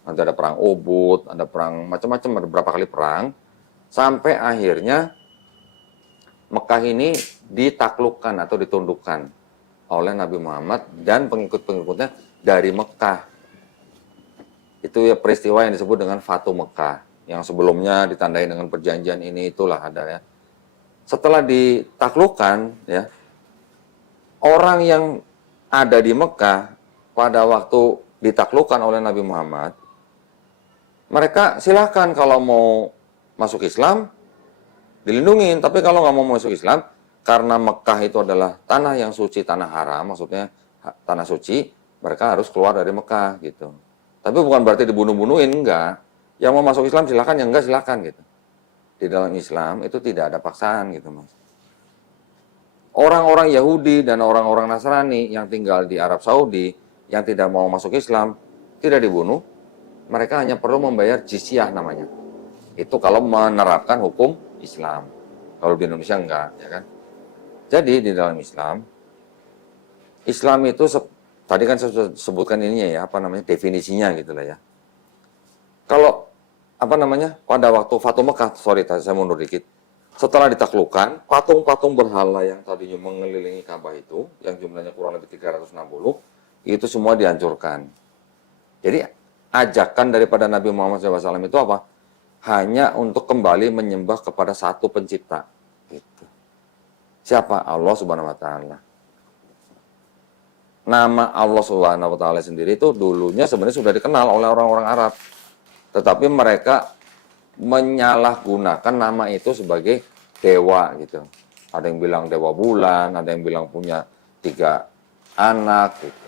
Nanti ada perang Uhud, ada perang macam-macam, ada berapa kali perang, sampai akhirnya Mekah ini ditaklukkan atau ditundukkan oleh Nabi Muhammad dan pengikut-pengikutnya dari Mekah. Itu ya peristiwa yang disebut dengan Fatu Mekah, yang sebelumnya ditandai dengan perjanjian ini itulah ada ya. Setelah ditaklukkan ya, orang yang ada di Mekah pada waktu ditaklukkan oleh Nabi Muhammad, mereka silahkan kalau mau masuk Islam dilindungin, tapi kalau nggak mau masuk Islam, karena Mekah itu adalah tanah yang suci, tanah haram, maksudnya tanah suci, mereka harus keluar dari Mekah gitu. Tapi bukan berarti dibunuh-bunuhin, enggak. Yang mau masuk Islam silahkan, yang enggak silahkan gitu. Di dalam Islam itu tidak ada paksaan gitu mas. Orang-orang Yahudi dan orang-orang Nasrani yang tinggal di Arab Saudi, yang tidak mau masuk Islam, tidak dibunuh, mereka hanya perlu membayar jizyah namanya. Itu kalau menerapkan hukum Islam. Kalau di Indonesia enggak, ya kan? Jadi di dalam Islam, Islam itu tadi kan saya sudah sebutkan ininya ya, apa namanya definisinya gitu lah ya. Kalau apa namanya pada waktu Fatu Mekah, sorry tadi saya mundur dikit. Setelah ditaklukkan, patung-patung berhala yang tadinya mengelilingi Ka'bah itu, yang jumlahnya kurang lebih 360, itu semua dihancurkan. Jadi ajakan daripada Nabi Muhammad SAW itu apa? Hanya untuk kembali menyembah kepada satu pencipta. Gitu. Siapa? Allah Subhanahu Wa Taala. Nama Allah Subhanahu Wa Taala sendiri itu dulunya sebenarnya sudah dikenal oleh orang-orang Arab, tetapi mereka menyalahgunakan nama itu sebagai dewa gitu. Ada yang bilang dewa bulan, ada yang bilang punya 3 anak gitu.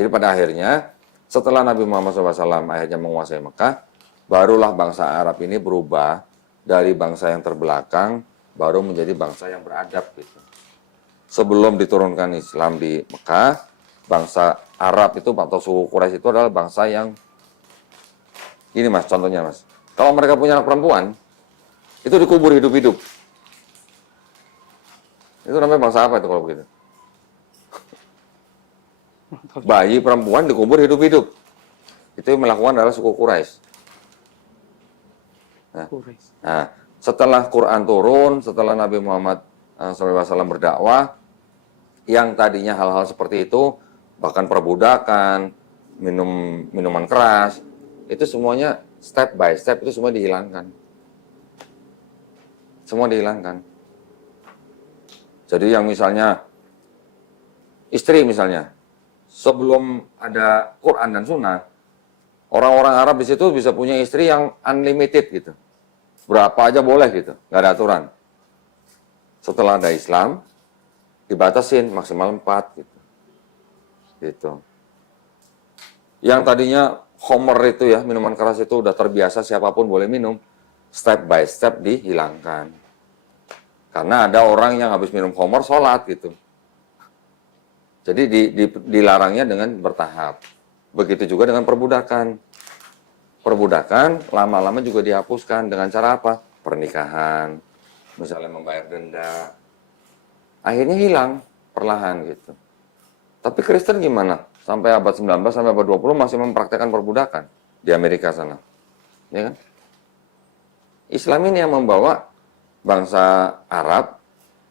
Jadi pada akhirnya setelah Nabi Muhammad SAW akhirnya menguasai Mekah, barulah bangsa Arab ini berubah dari bangsa yang terbelakang baru menjadi bangsa yang beradab gitu. Sebelum diturunkan Islam di Mekah, bangsa Arab itu atau suku Quraisy itu adalah bangsa yang ini mas, contohnya mas. Kalau mereka punya anak perempuan, itu dikubur hidup-hidup. Itu namanya bangsa apa itu kalau begitu? Bayi perempuan dikubur hidup-hidup. Itu yang melakukan adalah suku Quraisy. Nah, setelah Quran turun, setelah Nabi Muhammad SAW berdakwah, yang tadinya hal-hal seperti itu, bahkan perbudakan, minuman keras, itu semuanya step by step itu semua dihilangkan. Semua dihilangkan. Jadi yang misalnya istri misalnya, sebelum ada Quran dan Sunnah, orang-orang Arab di situ bisa punya istri yang unlimited gitu. Berapa aja boleh gitu, nggak ada aturan. Setelah ada Islam, dibatasin maksimal 4 gitu. Gitu. Yang tadinya Homer itu ya, minuman keras itu udah terbiasa siapapun boleh minum, step by step dihilangkan. Karena ada orang yang habis minum Homer sholat gitu. Jadi dilarangnya dengan bertahap. Begitu juga dengan perbudakan. Perbudakan lama-lama juga dihapuskan dengan cara apa? Pernikahan, misalnya membayar denda. Akhirnya hilang perlahan gitu. Tapi Kristen gimana? Sampai abad 19 sampai abad 20 masih mempraktekkan perbudakan di Amerika sana. Ya kan? Islam ini yang membawa bangsa Arab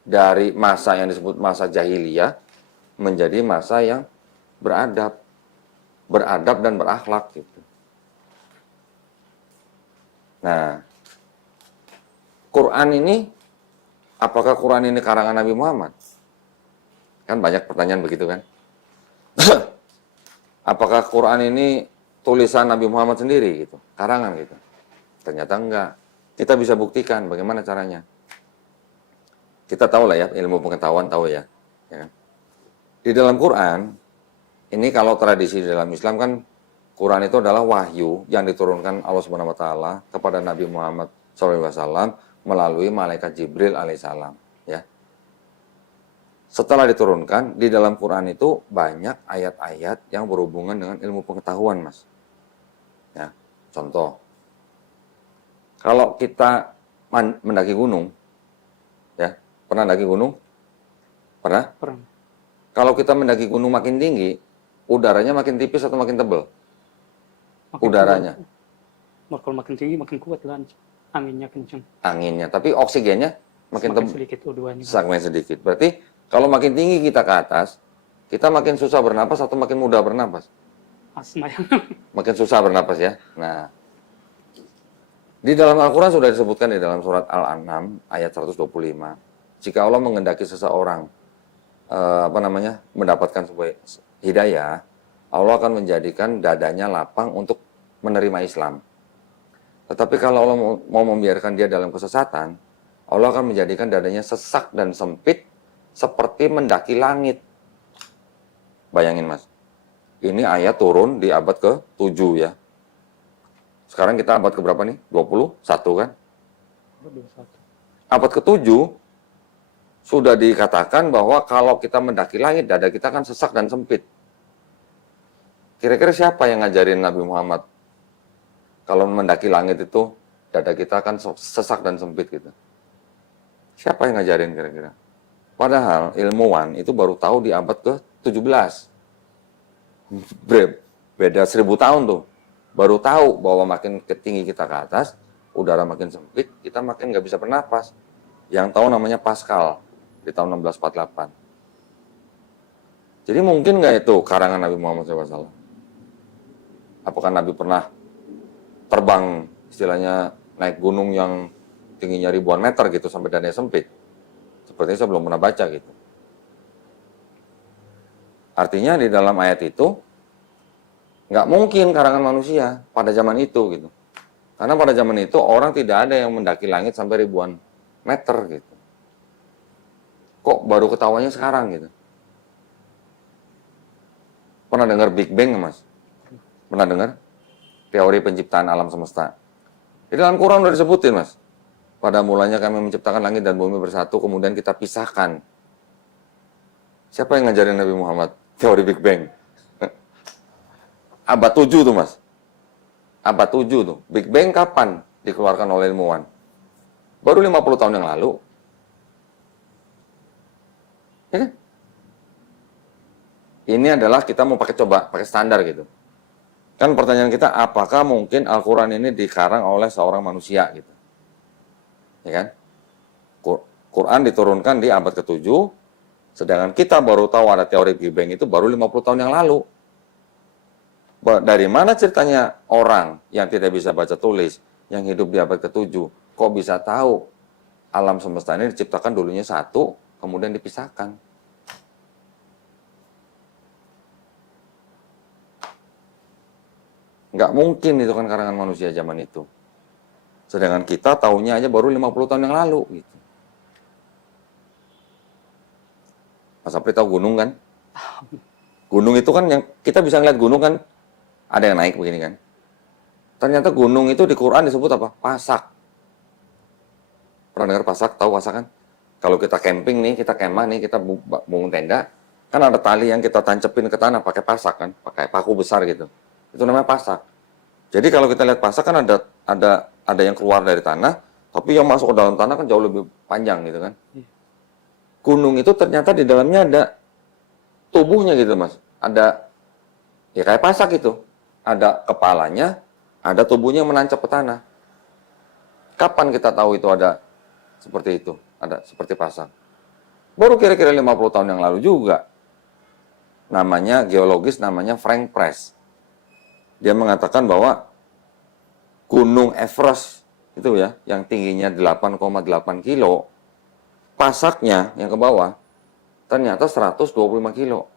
dari masa yang disebut masa jahiliyah menjadi masa yang beradab. Beradab dan berakhlak gitu. Nah, Quran ini, apakah Quran ini karangan Nabi Muhammad? Kan banyak pertanyaan begitu kan. Apakah Quran ini tulisan Nabi Muhammad sendiri gitu, karangan gitu? Ternyata enggak. Kita bisa buktikan bagaimana caranya. Kita tahu lah ya, ilmu pengetahuan tahu ya. Ya kan? Di dalam Quran, ini kalau tradisi di dalam Islam kan, Quran itu adalah wahyu yang diturunkan Allah Subhanahu Wa Taala kepada Nabi Muhammad SAW melalui malaikat Jibril alaihissalam. Ya. Setelah diturunkan, di dalam Quran itu banyak ayat-ayat yang berhubungan dengan ilmu pengetahuan, Mas. Ya, contoh, kalau kita mendaki gunung, ya, pernah mendaki gunung? Pernah? Pernah. Kalau kita mendaki gunung makin tinggi, udaranya makin tipis atau makin tebal? Makin Udaranya. kuat. Kalau makin tinggi makin kuat kan, anginnya kencang. Anginnya, tapi oksigennya makin Semakin sedikit O2-nya. semakin sedikit. Berarti kalau makin tinggi kita ke atas, kita makin susah bernapas atau makin mudah bernapas? Asma yang Makin susah bernapas ya. Nah, di dalam Al-Quran sudah disebutkan di dalam surat Al-An'am ayat 125. Jika Allah mengendaki seseorang mendapatkan sebuah hidayah, Allah akan menjadikan dadanya lapang untuk menerima Islam. Tetapi kalau Allah mau membiarkan dia dalam kesesatan, Allah akan menjadikan dadanya sesak dan sempit seperti mendaki langit. Bayangin Mas, ini ayat turun di abad ke-7 ya. Sekarang kita abad ke-berapa nih? 21 kan? 21. Abad ke-7 sudah dikatakan bahwa kalau kita mendaki langit, dada kita kan sesak dan sempit. Kira-kira siapa yang ngajarin Nabi Muhammad? Kalau mendaki langit itu, dada kita kan sesak dan sempit gitu. Siapa yang ngajarin kira-kira? Padahal ilmuwan itu baru tahu di abad ke-17. Beda 1000 tahun tuh. Baru tahu bahwa makin tinggi kita ke atas, udara makin sempit, kita makin nggak bisa bernapas. Yang tahu namanya Pascal di tahun 1648. Jadi mungkin nggak itu karangan Nabi Muhammad SAW? Apakah Nabi pernah terbang, istilahnya naik gunung yang tingginya ribuan meter gitu sampai dadanya sempit? Sepertinya saya belum pernah baca gitu. Artinya di dalam ayat itu nggak mungkin karangan manusia pada zaman itu gitu. Karena pada zaman itu orang tidak ada yang mendaki langit sampai ribuan meter gitu. Kok baru ketawanya sekarang gitu? Pernah dengar Big Bang, Mas? Pernah dengar? Teori penciptaan alam semesta. Di dalam Quran udah disebutin, Mas. Pada mulanya kami menciptakan langit dan bumi bersatu, kemudian kita pisahkan. Siapa yang ngajarin Nabi Muhammad teori Big Bang? Abad 7 tuh, Mas. Abad 7 tuh. Big Bang kapan dikeluarkan oleh ilmuwan? Baru 50 tahun yang lalu. Ya kan? Ini adalah kita mau pakai standar gitu. Kan pertanyaan kita, apakah mungkin Al-Quran ini dikarang oleh seorang manusia gitu? Ya kan? Quran diturunkan di abad ke-7, sedangkan kita baru tahu ada teori Big Bang itu baru 50 tahun yang lalu. Dari mana ceritanya orang yang tidak bisa baca tulis, yang hidup di abad ke-7, kok bisa tahu alam semesta ini diciptakan dulunya satu, kemudian dipisahkan? Nggak mungkin itu kan karangan manusia zaman itu. Sedangkan kita tahunya aja baru 50 tahun yang lalu gitu. Mas Apri tahu gunung kan? Gunung itu kan yang kita bisa ngeliat gunung kan ada yang naik begini kan. Ternyata gunung itu di Quran disebut apa? Pasak. Pernah dengar pasak? Tahu pasak kan? Kalau kita camping nih, kita kemah nih, kita bangun tenda, kan ada tali yang kita tancepin ke tanah pakai pasak kan, pakai paku besar gitu. Itu namanya pasak. Jadi kalau kita lihat pasak kan ada yang keluar dari tanah, tapi yang masuk ke dalam tanah kan jauh lebih panjang gitu kan. Gunung itu ternyata di dalamnya ada tubuhnya gitu Mas. Ada ya kayak pasak itu. Ada kepalanya, ada tubuhnya yang menancap ke tanah. Kapan kita tahu itu ada seperti itu? Ada seperti pasak. Baru kira-kira 50 tahun yang lalu juga. namanya geologis, namanya Frank Press. Dia mengatakan bahwa Gunung Everest itu ya, yang tingginya 8,8 kilo, pasaknya yang ke bawah ternyata 125 kilo.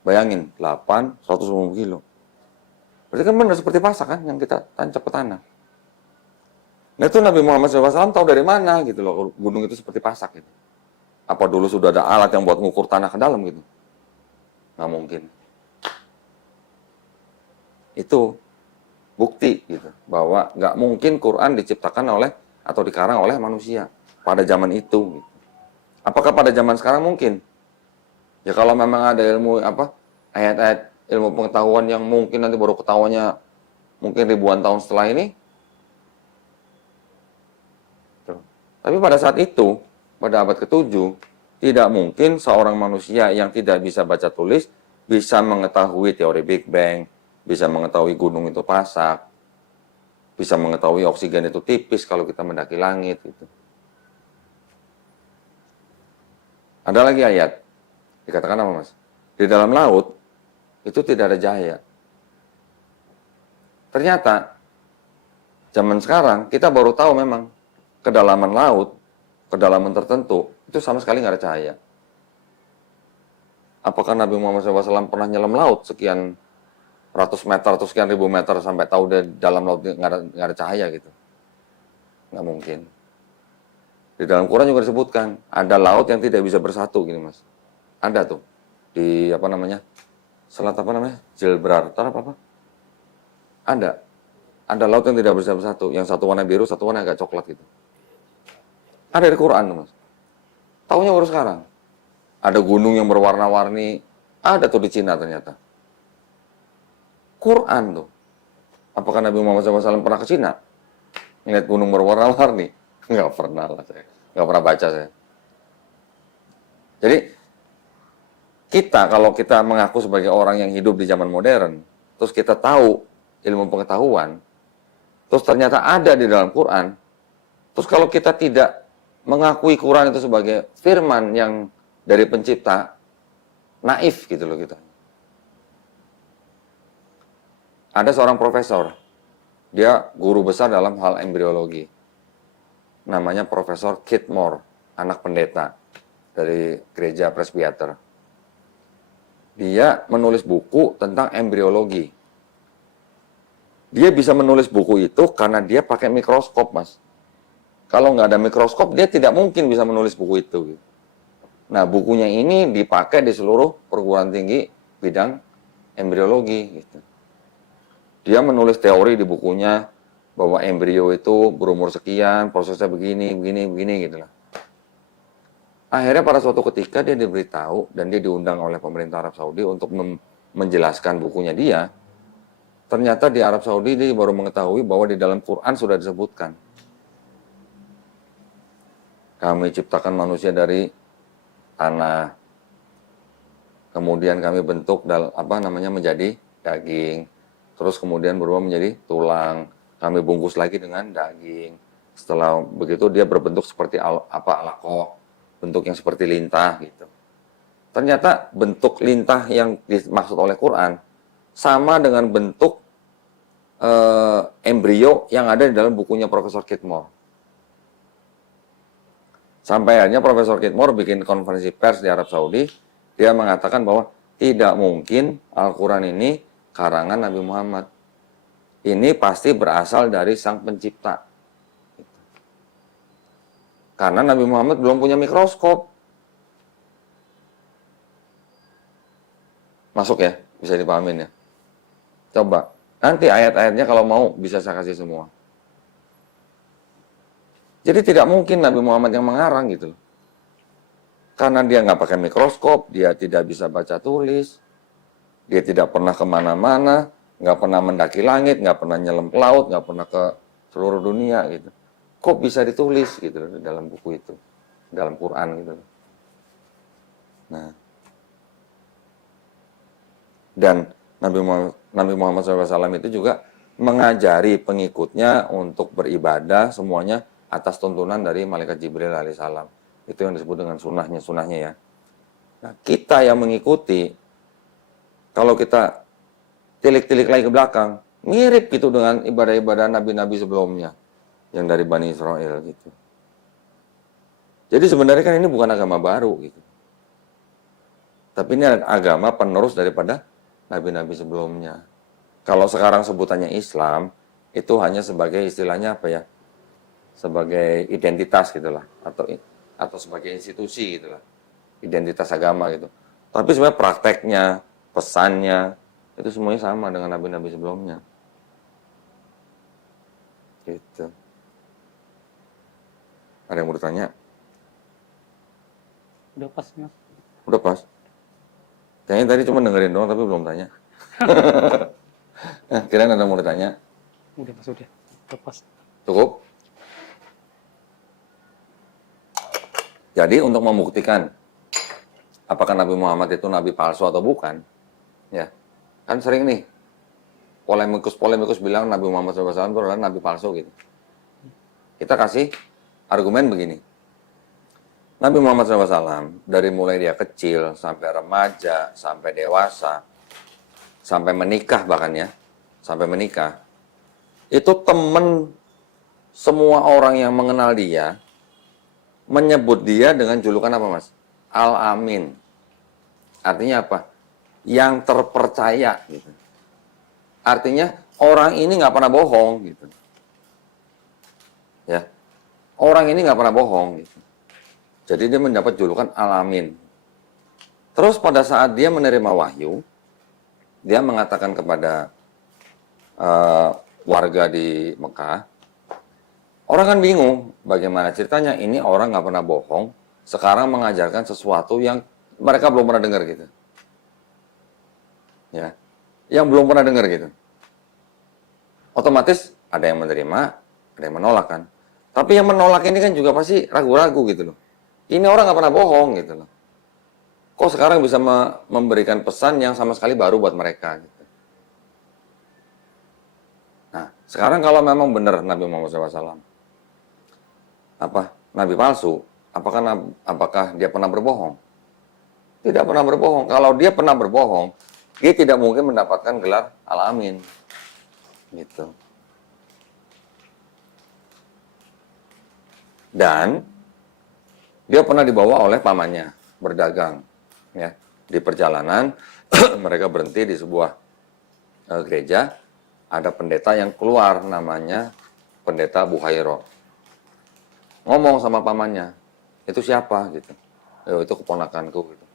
Bayangin, 125 kilo. Berarti kan benar seperti pasak kan yang kita tancap ke tanah. Nah itu Nabi Muhammad SAW tahu dari mana gitu loh, gunung itu seperti pasak gitu. Apa dulu sudah ada alat yang buat ngukur tanah ke dalam gitu? Nggak mungkin. Itu bukti gitu bahwa nggak mungkin Quran diciptakan oleh atau dikarang oleh manusia pada zaman itu. Gitu. Apakah pada zaman sekarang mungkin? Ya kalau memang ada ilmu ayat-ayat ilmu pengetahuan yang mungkin nanti baru ketahuannya mungkin ribuan tahun setelah ini. Tapi pada saat itu, pada abad ke-7, tidak mungkin seorang manusia yang tidak bisa baca tulis bisa mengetahui teori Big Bang, bisa mengetahui gunung itu pasak, bisa mengetahui oksigen itu tipis kalau kita mendaki langit. Gitu. Ada lagi ayat, dikatakan apa mas? Di dalam laut, itu tidak ada cahaya. Ternyata, zaman sekarang, kita baru tahu memang, kedalaman laut, kedalaman tertentu, itu sama sekali nggak ada cahaya. Apakah Nabi Muhammad SAW pernah nyelam laut sekian ratus meter atau sekian ribu meter sampai tahu di dalam laut nggak ada cahaya gitu? Nggak mungkin. Di dalam Quran juga disebutkan, ada laut yang tidak bisa bersatu gini mas. Ada tuh, di apa namanya, selat apa namanya, Gibraltar apa? Ada laut yang tidak bisa bersatu, yang satu warna biru, satu warna agak coklat gitu. Ada di Quran, mas. Taunya baru sekarang. Ada gunung yang berwarna-warni. Ada tuh di Cina ternyata. Quran tuh. Apakah Nabi Muhammad SAW pernah ke Cina? Ngeliat gunung berwarna-warni? Nggak pernah lah saya. Nggak pernah baca saya. Jadi, kalau kita mengaku sebagai orang yang hidup di zaman modern, terus kita tahu ilmu pengetahuan, terus ternyata ada di dalam Quran, terus kalau kita tidak mengakui Quran itu sebagai firman yang dari pencipta, naif gitu loh kita. Ada seorang profesor, dia guru besar dalam hal embriologi. Namanya Profesor Keith Moore, anak pendeta dari gereja Presbyter. Dia menulis buku tentang embriologi. Dia bisa menulis buku itu karena dia pakai mikroskop, mas. Kalau nggak ada mikroskop, dia tidak mungkin bisa menulis buku itu. Nah, bukunya ini dipakai di seluruh perguruan tinggi bidang embriologi. Gitu. Dia menulis teori di bukunya bahwa embrio itu berumur sekian, prosesnya begini, gitu lah. Akhirnya pada suatu ketika dia diberitahu dan dia diundang oleh pemerintah Arab Saudi untuk menjelaskan bukunya dia. Ternyata di Arab Saudi dia baru mengetahui bahwa di dalam Quran sudah disebutkan. Kami ciptakan manusia dari tanah. Kemudian kami bentuk menjadi daging. Terus kemudian berubah menjadi tulang. Kami bungkus lagi dengan daging. Setelah begitu dia berbentuk seperti alaqah, bentuk yang seperti lintah gitu. Ternyata bentuk lintah yang dimaksud oleh Quran sama dengan bentuk embrio yang ada di dalam bukunya Profesor Keith Moore. Sampai akhirnya Profesor Keith Moore bikin konferensi pers di Arab Saudi, dia mengatakan bahwa tidak mungkin Al-Quran ini karangan Nabi Muhammad. Ini pasti berasal dari sang pencipta. Karena Nabi Muhammad belum punya mikroskop. Masuk ya? Bisa dipahamin ya? Coba. Nanti ayat-ayatnya kalau mau bisa saya kasih semua. Jadi tidak mungkin Nabi Muhammad yang mengarang gitu. Karena dia nggak pakai mikroskop, dia tidak bisa baca tulis, dia tidak pernah kemana-mana, nggak pernah mendaki langit, nggak pernah nyelam ke laut, nggak pernah ke seluruh dunia gitu. Kok bisa ditulis gitu dalam buku itu, dalam Quran gitu. Nah, dan Nabi Muhammad SAW itu juga mengajari pengikutnya untuk beribadah semuanya atas tuntunan dari Malaikat Jibril alaihissalam. Itu yang disebut dengan sunnahnya ya. Nah, kita yang mengikuti kalau kita tilik-tilik lagi ke belakang, mirip gitu dengan ibadah-ibadah nabi-nabi sebelumnya yang dari Bani Israel gitu. Jadi sebenarnya kan ini bukan agama baru gitu. Tapi ini agama penerus daripada nabi-nabi sebelumnya. Kalau sekarang sebutannya Islam, itu hanya sebagai istilahnya apa ya? Sebagai identitas gitulah, atau sebagai institusi gitulah. Identitas agama gitu. Tapi sebenarnya prakteknya, pesannya, itu semuanya sama dengan nabi-nabi sebelumnya. Gitu. Ada yang mau ditanya? Udah pas, Mas. Udah pas. Kayaknya tadi cuma dengerin doang tapi belum tanya. Kirain ada yang mau ditanya. Udah, Mas, udah. Udah pas. Cukup? Jadi untuk membuktikan apakah Nabi Muhammad itu nabi palsu atau bukan, ya kan sering nih polemikus bilang Nabi Muhammad SAW itu adalah nabi palsu gitu. Kita kasih argumen begini. Nabi Muhammad SAW dari mulai dia kecil sampai remaja, sampai dewasa, sampai menikah bahkan ya, sampai menikah, itu temen semua orang yang mengenal dia menyebut dia dengan julukan apa, Mas? Al-Amin. Artinya apa? Yang terpercaya gitu. Artinya orang ini nggak pernah bohong gitu. Ya. Orang ini nggak pernah bohong gitu. Jadi dia mendapat julukan Al-Amin. Terus pada saat dia menerima wahyu, dia mengatakan kepada warga di Mekah, orang kan bingung bagaimana ceritanya ini orang nggak pernah bohong, sekarang mengajarkan sesuatu yang mereka belum pernah dengar gitu. Ya, yang belum pernah dengar gitu. Otomatis ada yang menerima, ada yang menolak kan. Tapi yang menolak ini kan juga pasti ragu-ragu gitu loh. Ini orang nggak pernah bohong gitu loh. Kok sekarang bisa memberikan pesan yang sama sekali baru buat mereka gitu. Nah, sekarang kalau memang benar Nabi Muhammad SAW nabi palsu, apakah dia pernah berbohong? Tidak pernah berbohong. Kalau dia pernah berbohong, dia tidak mungkin mendapatkan gelar Al-Amin. Gitu. Dan dia pernah dibawa oleh pamannya berdagang, ya. Di perjalanan mereka berhenti di sebuah gereja, ada pendeta yang keluar namanya pendeta Buhairo. Ngomong sama pamannya, itu siapa gitu. Itu keponakanku gitu.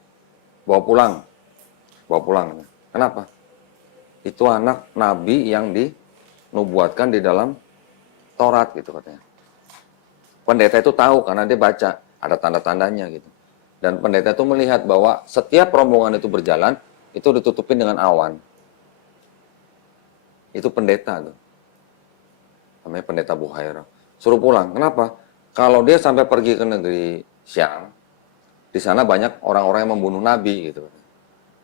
Bawa pulang. Kenapa? Itu anak nabi yang dinubuatkan di dalam Taurat gitu katanya. Pendeta itu tahu karena dia baca, ada tanda-tandanya gitu. Dan pendeta itu melihat bahwa setiap rombongan itu berjalan, itu ditutupin dengan awan. Itu pendeta tuh. Namanya pendeta Buhaira. Suruh pulang. Kenapa? Kalau dia sampai pergi ke negeri Syam, di sana banyak orang-orang yang membunuh nabi gitu.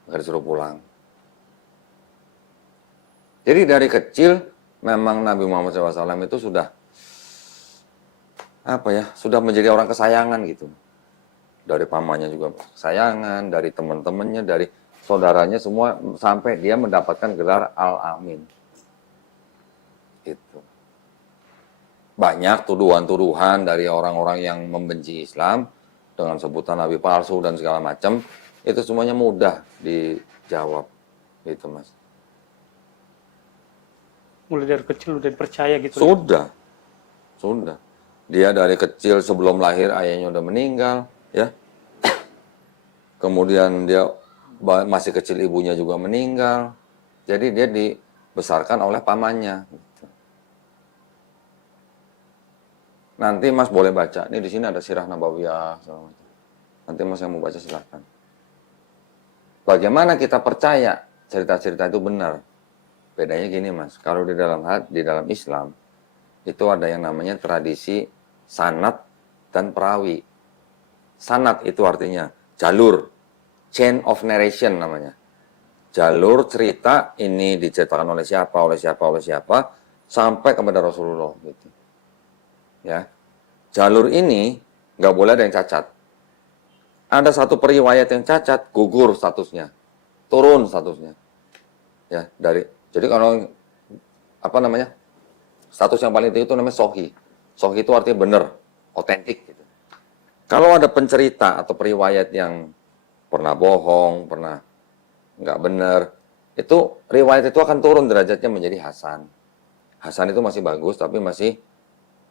Maka disuruh pulang. Jadi dari kecil memang Nabi Muhammad SAW itu sudah sudah menjadi orang kesayangan gitu. Dari pamannya juga kesayangan, dari teman-temannya, dari saudaranya semua sampai dia mendapatkan gelar Al-Amin. Gitu. Banyak tuduhan-tuduhan dari orang-orang yang membenci Islam dengan sebutan nabi palsu dan segala macam, itu semuanya mudah dijawab. Gitu, Mas. Mulai dari kecil udah dipercaya gitu. Sudah. Dia dari kecil sebelum lahir ayahnya udah meninggal, ya. Kemudian dia masih kecil ibunya juga meninggal. Jadi dia dibesarkan oleh pamannya. Nanti Mas boleh baca. Ini di sini ada Sirah Nabawiyah. Nanti Mas yang mau baca silahkan. Bagaimana kita percaya cerita-cerita itu benar? Bedanya gini Mas. Kalau di dalam Islam itu ada yang namanya tradisi sanad dan perawi. Sanad itu artinya jalur, chain of narration namanya. Jalur cerita ini diceritakan oleh siapa, sampai kepada Rasulullah gitu. Ya, jalur ini nggak boleh ada yang cacat. Ada satu periwayat yang cacat, gugur statusnya, turun statusnya. Ya, jadi kalau apa namanya? Status yang paling tinggi itu namanya sohi. Sohi itu artinya benar, otentik gitu. Kalau ada pencerita atau periwayat yang pernah bohong, pernah nggak benar, itu riwayat itu akan turun derajatnya menjadi hasan. Hasan itu masih bagus, tapi masih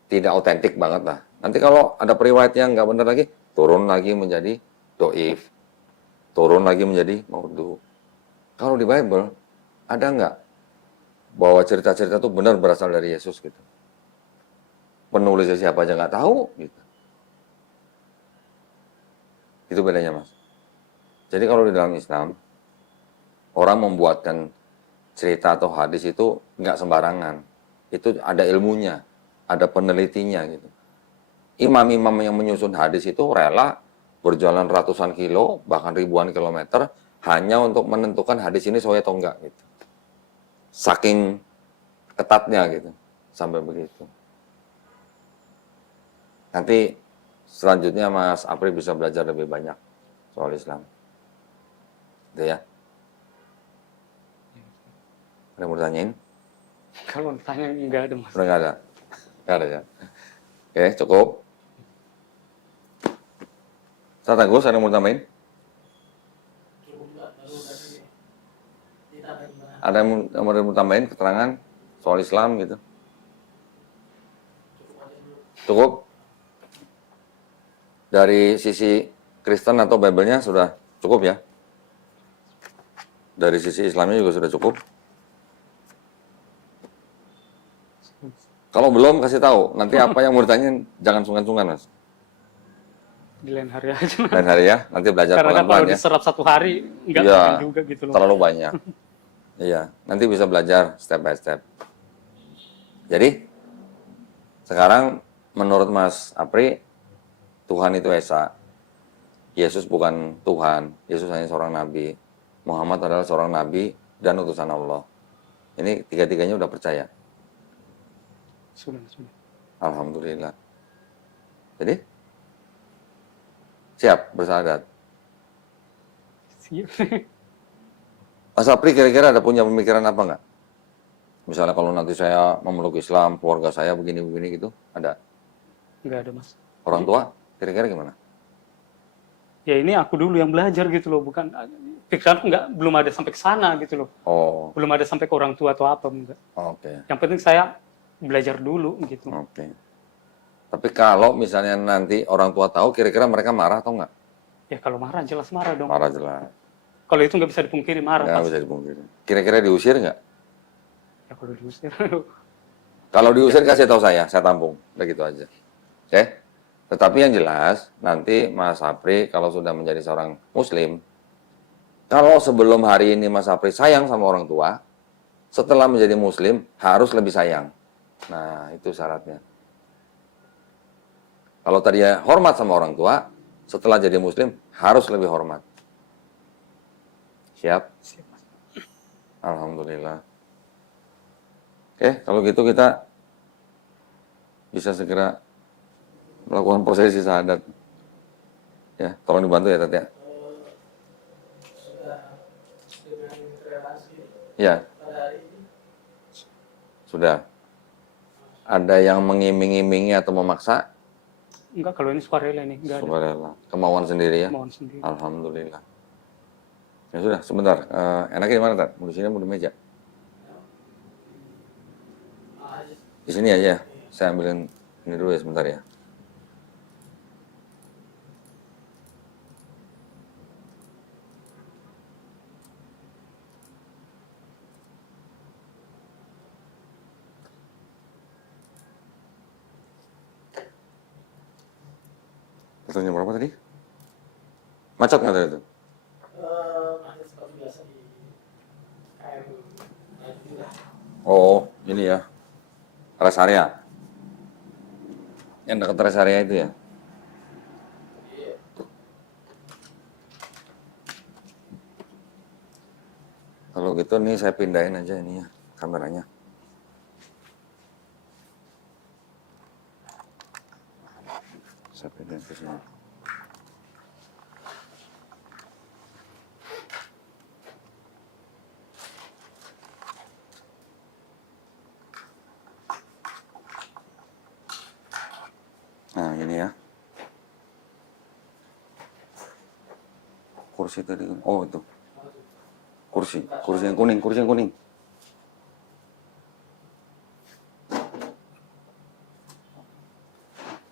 tidak otentik banget lah. Nanti kalau ada periwayat yang nggak benar lagi, turun lagi menjadi doif, turun lagi menjadi maudhu. Kalau di Bible, ada nggak bahwa cerita-cerita itu benar berasal dari Yesus gitu? Penulisnya siapa aja nggak tahu gitu. Itu bedanya, Mas. Jadi kalau di dalam Islam, orang membuatkan cerita atau hadis itu nggak sembarangan. Itu ada ilmunya, ada penelitinya gitu. Imam-imam yang menyusun hadis itu rela berjalan ratusan kilo, bahkan ribuan kilometer, hanya untuk menentukan hadis ini sesuai atau enggak gitu. Saking ketatnya gitu, sampai begitu. Nanti selanjutnya Mas Apri bisa belajar lebih banyak soal Islam. Gitu ya. Ada yang mau ditanyain? Kalau tanya nggak ada Mas. Udah nggak ada? Nggak ada ya? Oke, cukup. Ustaz Agus, ada yang mau tambahin? Ada yang mau tambahin keterangan soal Islam gitu? Cukup? Dari sisi Kristen atau Bible-nya sudah cukup ya? Dari sisi Islamnya juga sudah cukup? Kalau belum, kasih tahu. Nanti apa yang mau ditanyain, jangan sungkan-sungkan, Mas. Di lain hari aja. Lain hari ya, nanti belajar Karena kan pelan-pelan kalau ya. diserap satu hari nggak Iya, mungkin juga gitu loh. terlalu banyak. Iya, nanti bisa belajar step by step. Jadi, sekarang menurut Mas Apri, Tuhan itu Esa. Yesus bukan Tuhan, Yesus hanya seorang nabi. Muhammad adalah seorang nabi dan utusan Allah. Ini tiga-tiganya udah percaya. Sudah. Alhamdulillah. Jadi, siap bersahadat. Siap. Mas Apri kira-kira ada punya pemikiran apa nggak? Misalnya kalau nanti saya memeluk Islam, keluarga saya begini-begini gitu, ada? Nggak ada Mas. Orang tua, kira-kira gimana? Ya ini aku dulu yang belajar gitu loh, bukan pikiranku belum ada sampai ke sana gitu loh. Oh, Belum ada sampai ke orang tua atau apa enggak. oke. Yang penting saya belajar dulu gitu. Oke. Tapi kalau misalnya nanti orang tua tahu, kira-kira mereka marah atau nggak? Ya kalau marah jelas marah dong. Marah jelas. Kalau itu nggak bisa dipungkiri marah Nggak pasti. bisa dipungkiri. Kira-kira diusir nggak? Ya kalau diusir. Kalau diusir kasih tahu saya tampung. Udah gitu aja. Oke? Tetapi yang jelas, nanti Mas Apri kalau sudah menjadi seorang Muslim, kalau sebelum hari ini Mas Apri sayang sama orang tua, setelah menjadi Muslim harus lebih sayang. Nah, itu syaratnya. Kalau tadi ya hormat sama orang tua, setelah jadi Muslim harus lebih hormat. Siap? Siap, Mas. Alhamdulillah. Oke, kalau gitu kita bisa segera melakukan prosesi syahadat. Ya, tolong dibantu ya, Tat ya. Sudah dengan relasi Ya, pada hari ini sudah. Ada yang mengiming-imingi atau memaksa? Enggak, kalau ini sukarela nih, enggak ada. Sukarela. Kemauan sendiri ya? Mohon sendiri. Alhamdulillah. Ya sudah, sebentar. Enaknya di mana, Tat? Mau di sini, mau di meja? Di sini aja. Saya ambilin ini dulu ya, sebentar ya. Pertanyaan berapa tadi? Macet nggak tadi itu? masih seperti biasa di KM juga. Oh, ini ya. Rest area. Yang dekat rest area itu ya? Kalau gitu nih saya pindahin aja ini ya, kameranya. Saya pindahin ke sini. Kursi tadi. Oh itu. Kursi yang kuning.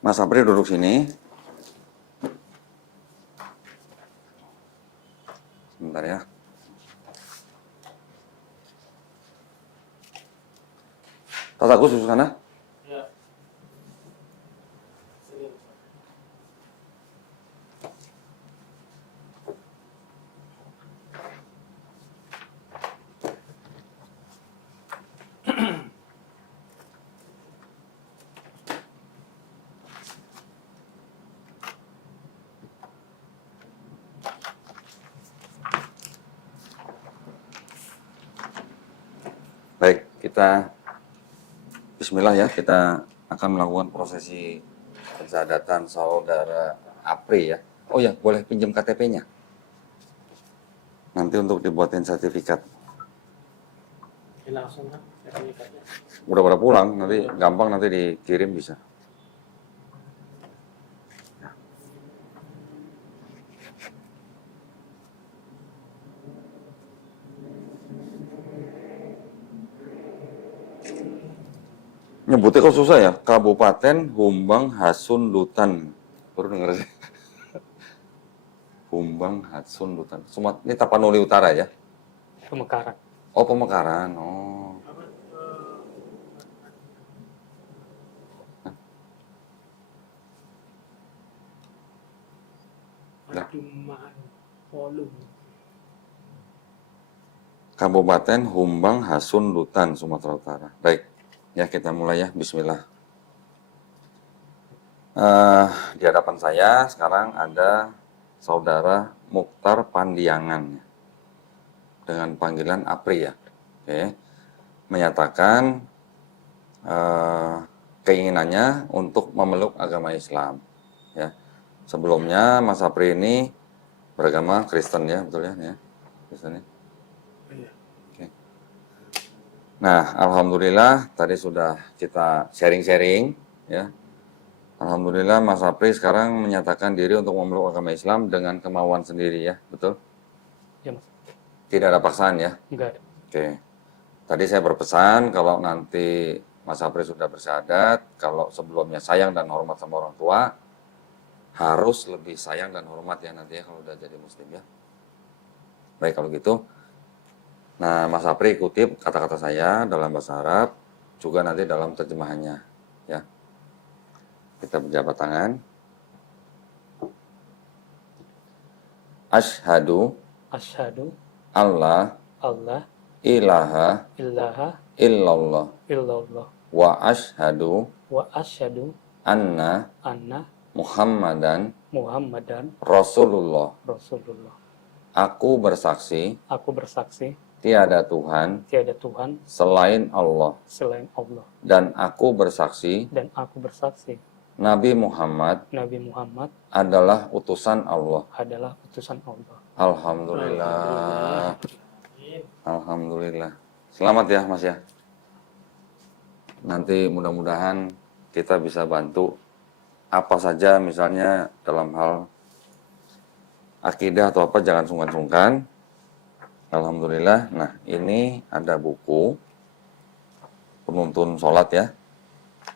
Mas Apri duduk sini. Sebentar ya. Tataku susu sana. Ya. Sini. Baik, kita Bismillah ya, kita akan melakukan prosesi pensyahadatan saudara Apri ya. Oh ya, boleh pinjam KTP-nya. Nanti untuk dibuatin sertifikat. Ini langsung kan sertifikatnya. Udah pada pulang, nanti gampang nanti dikirim bisa. Nyebutnya kok susah ya, Kabupaten Humbang Hasundutan. Baru denger sih. Humbang Hasundutan. Ini Tapanuli Utara ya? Pemekaran. Oh, Pemekaran. Oh. Padumaan volume. Kabupaten Humbang Hasundutan, Sumatera Utara. Baik, ya kita mulai ya. Bismillah. Di hadapan saya sekarang ada saudara Mukhtar Pandiangan dengan panggilan Apri ya. Oke. Menyatakan keinginannya untuk memeluk agama Islam. Ya. Sebelumnya Mas Apri ini beragama Kristen ya, betul ya? Kristen ya. Oke. Nah, alhamdulillah tadi sudah kita sharing-sharing ya. Alhamdulillah Mas Apri sekarang menyatakan diri untuk memeluk agama Islam dengan kemauan sendiri ya, betul? Ya, Mas. Tidak ada paksaan ya? Enggak ada. Oke. Tadi saya berpesan kalau nanti Mas Apri sudah bersyahadat, kalau sebelumnya sayang dan hormat sama orang tua, harus lebih sayang dan hormat ya nanti ya kalau udah jadi muslim ya. Baik kalau gitu. Nah, Mas Apri kutip kata-kata saya dalam bahasa Arab, juga nanti dalam terjemahannya ya. Kita berjabat tangan. Asyhadu Asyhadu alla Allah ilaha ilaha illallah illallah wa asyhadu wa asyhadu anna anna Muhammadan Muhammadan Rasulullah. Rasulullah. Aku bersaksi Aku bersaksi tiada Tuhan tiada Tuhan selain Allah, selain Allah, dan aku bersaksi dan aku bersaksi Nabi Muhammad Nabi Muhammad adalah utusan Allah. adalah utusan Allah. Alhamdulillah. Alhamdulillah. Selamat ya Mas ya. Nanti mudah-mudahan kita bisa bantu apa saja misalnya dalam hal akidah atau apa, jangan sungkan-sungkan. Alhamdulillah. Nah, ini ada buku penuntun sholat ya.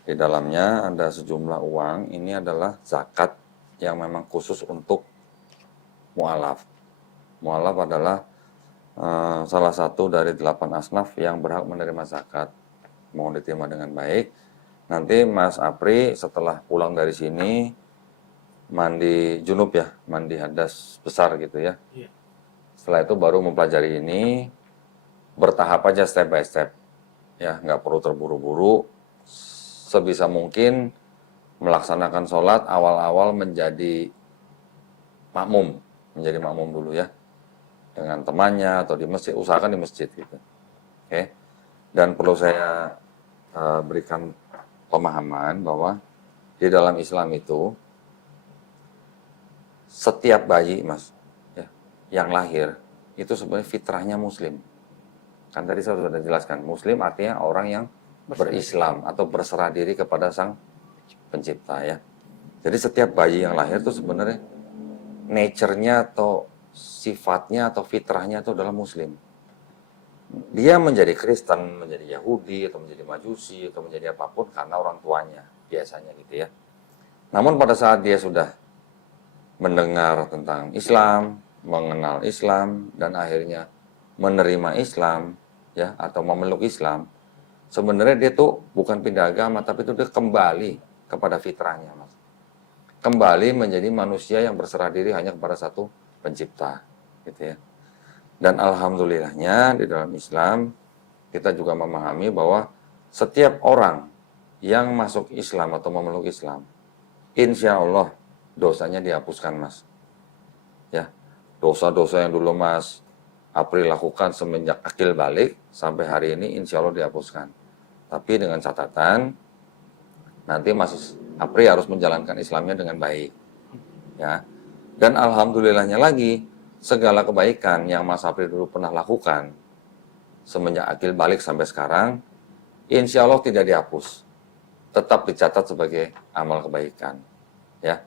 Di dalamnya ada sejumlah uang. Ini adalah zakat yang memang khusus untuk mu'alaf. Mu'alaf adalah salah satu dari 8 asnaf yang berhak menerima zakat. Mohon diterima dengan baik. Nanti Mas Apri setelah pulang dari sini mandi junub ya, mandi hadas besar gitu ya. Iya. Setelah itu baru mempelajari ini, bertahap aja step by step. Ya, nggak perlu terburu-buru. Sebisa mungkin melaksanakan sholat awal-awal menjadi makmum dulu ya. Dengan temannya atau di masjid, usahakan di masjid gitu. Oke. Dan perlu saya berikan pemahaman bahwa di dalam Islam itu setiap bayi Mas ya, yang lahir itu sebenarnya fitrahnya muslim. Kan tadi saya sudah jelaskan, muslim artinya orang yang berislam atau berserah diri kepada sang pencipta ya. Jadi setiap bayi yang lahir itu sebenarnya nature-nya atau sifatnya atau fitrahnya itu adalah Muslim. Dia menjadi Kristen, menjadi Yahudi, atau menjadi Majusi, atau menjadi apapun karena orang tuanya, biasanya gitu ya. Namun pada saat dia sudah mendengar tentang Islam, mengenal Islam, dan akhirnya menerima Islam, ya, atau memeluk Islam, sebenarnya dia tuh bukan pindah agama, tapi itu dia kembali kepada fitrahnya, Mas. Kembali menjadi manusia yang berserah diri hanya kepada satu pencipta, gitu ya. Dan alhamdulillahnya di dalam Islam kita juga memahami bahwa setiap orang yang masuk Islam atau memeluk Islam, insya Allah dosanya dihapuskan, Mas. Ya, dosa-dosa yang dulu Mas April lakukan semenjak akil balik sampai hari ini insya Allah dihapuskan. Tapi dengan catatan nanti Mas April harus menjalankan Islamnya dengan baik. Ya, dan alhamdulillahnya lagi segala kebaikan yang Mas April dulu pernah lakukan semenjak akil balik sampai sekarang, insya Allah tidak dihapus, tetap dicatat sebagai amal kebaikan. Ya,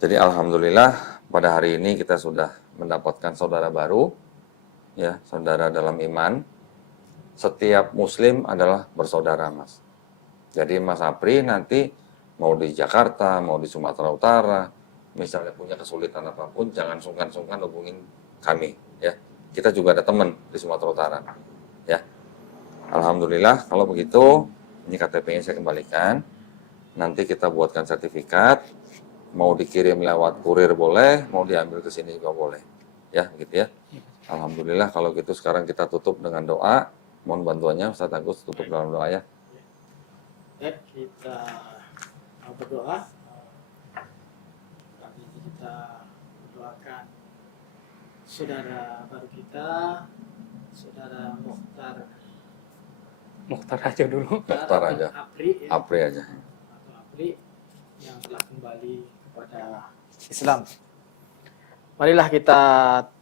jadi alhamdulillah pada hari ini kita sudah mendapatkan saudara baru, ya, saudara dalam iman. Setiap Muslim adalah bersaudara, Mas. Jadi Mas Apri nanti mau di Jakarta, mau di Sumatera Utara, misalnya punya kesulitan apapun, jangan sungkan-sungkan hubungin kami, ya. Kita juga ada teman di Sumatera Utara, ya. Alhamdulillah, kalau begitu, ini KTP-nya saya kembalikan. Nanti kita buatkan sertifikat, mau dikirim lewat kurir boleh, mau diambil ke sini juga boleh, ya, gitu ya. Alhamdulillah, kalau gitu sekarang kita tutup dengan doa. Mohon bantuannya, Ustaz Agus tutup dalam doa ya. Baik, kita berdoa. Kali ini kita mendoakan saudara baru kita, saudara Mukhtar aja dulu. Mukhtar aja. Apri, ya, Apri aja. atau Apri yang telah kembali kepada Islam. Marilah kita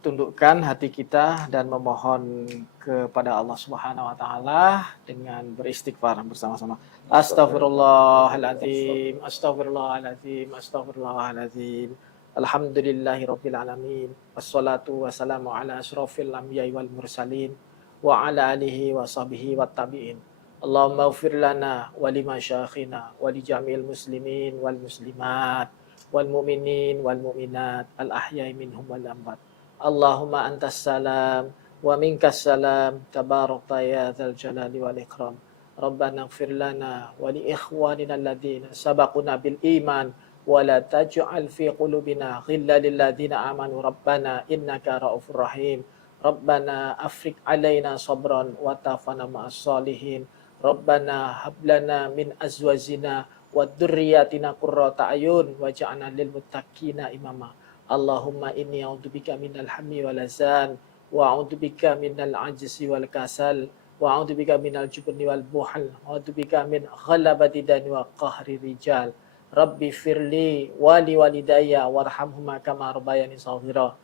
tundukkan hati kita dan memohon kepada Allah Subhanahu wa taala dengan beristighfar bersama-sama. Astaghfirullahaladzim, astaghfirullahaladzim, astaghfirullahaladzim. Alhamdulillahirabbil alamin. Wassalatu wassalamu ala asyrofil anbiya'i wal mursalin wa ala alihi wa sahbihi wat tabi'in. Allahumma ighfir lana wa li masyayikhina wa li jami'il muslimin wal muslimat wal mu'minin wal mu'minat al ahya'i minhum wal amwat. Allahumma antas salam wa minkas salam tabarakta ya dzal jalali wal ikram. Rabbana ighfir lana wa li ikhwanina alladziina sabaquna bil iman wa la taj'al fi qulubina ghillan lil ladzina amanu rabbana innaka ra'ufur rahim. Rabbana afriq alaina sabran wa tafana ma'as solihin. Rabbana hab lana min azwajina wa dzurriyyatina qurrata ayun waj'alna lil muttaqina imama. Allahumma inni a'udzubika minal hammi wal hazan wa a'udzubika minal ajzi wal kasal wa a'udzubika minal jubni wal buhal wa a'udzubika min ghalabati dani wa qahri rijal. Rabbi firli wali walidayya warhamhuma kama rabbayani shaghira.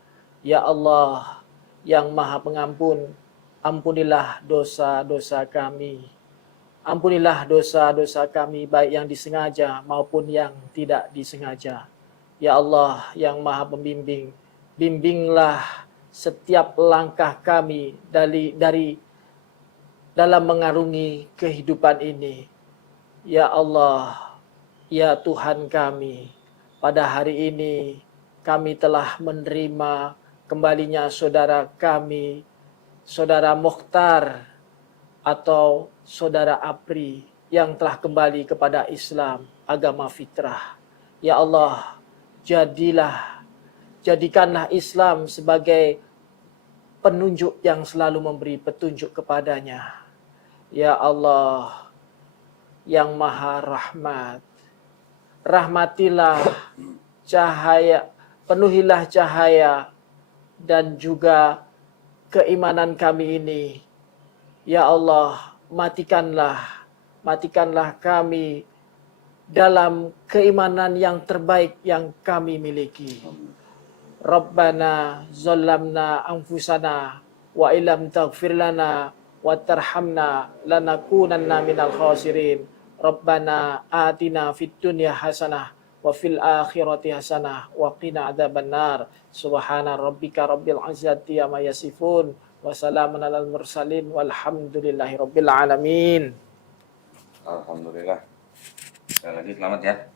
Ya Allah yang Maha Pengampun, ampunilah dosa-dosa kami. Ampunilah dosa-dosa kami baik yang disengaja maupun yang tidak disengaja. Ya Allah yang Maha Pembimbing, bimbinglah setiap langkah kami dari dalam mengarungi kehidupan ini. Ya Allah, ya Tuhan kami, pada hari ini kami telah menerima kembalinya saudara kami, saudara Mukhtar atau saudara Apri yang telah kembali kepada Islam, agama fitrah. Ya Allah, jadikanlah Islam sebagai penunjuk yang selalu memberi petunjuk kepadanya. Ya Allah yang Maha Rahmat, rahmatilah cahaya, penuhilah cahaya dan juga keimanan kami ini. Ya Allah, matikanlah kami dalam keimanan yang terbaik yang kami miliki. Rabbana zalamna anfusana wa illam taghfir lana wa tarhamna lanakunanna minal khasirin. Rabbana atina fid dunya hasanah wa fil akhirati hasanah wa qina adzabannar. Subhana rabbika rabbil izzati amma yasifun wa salamun alal mursalin walhamdulillahi rabbil alamin. Alhamdulillah. Sekali lagi selamat ya.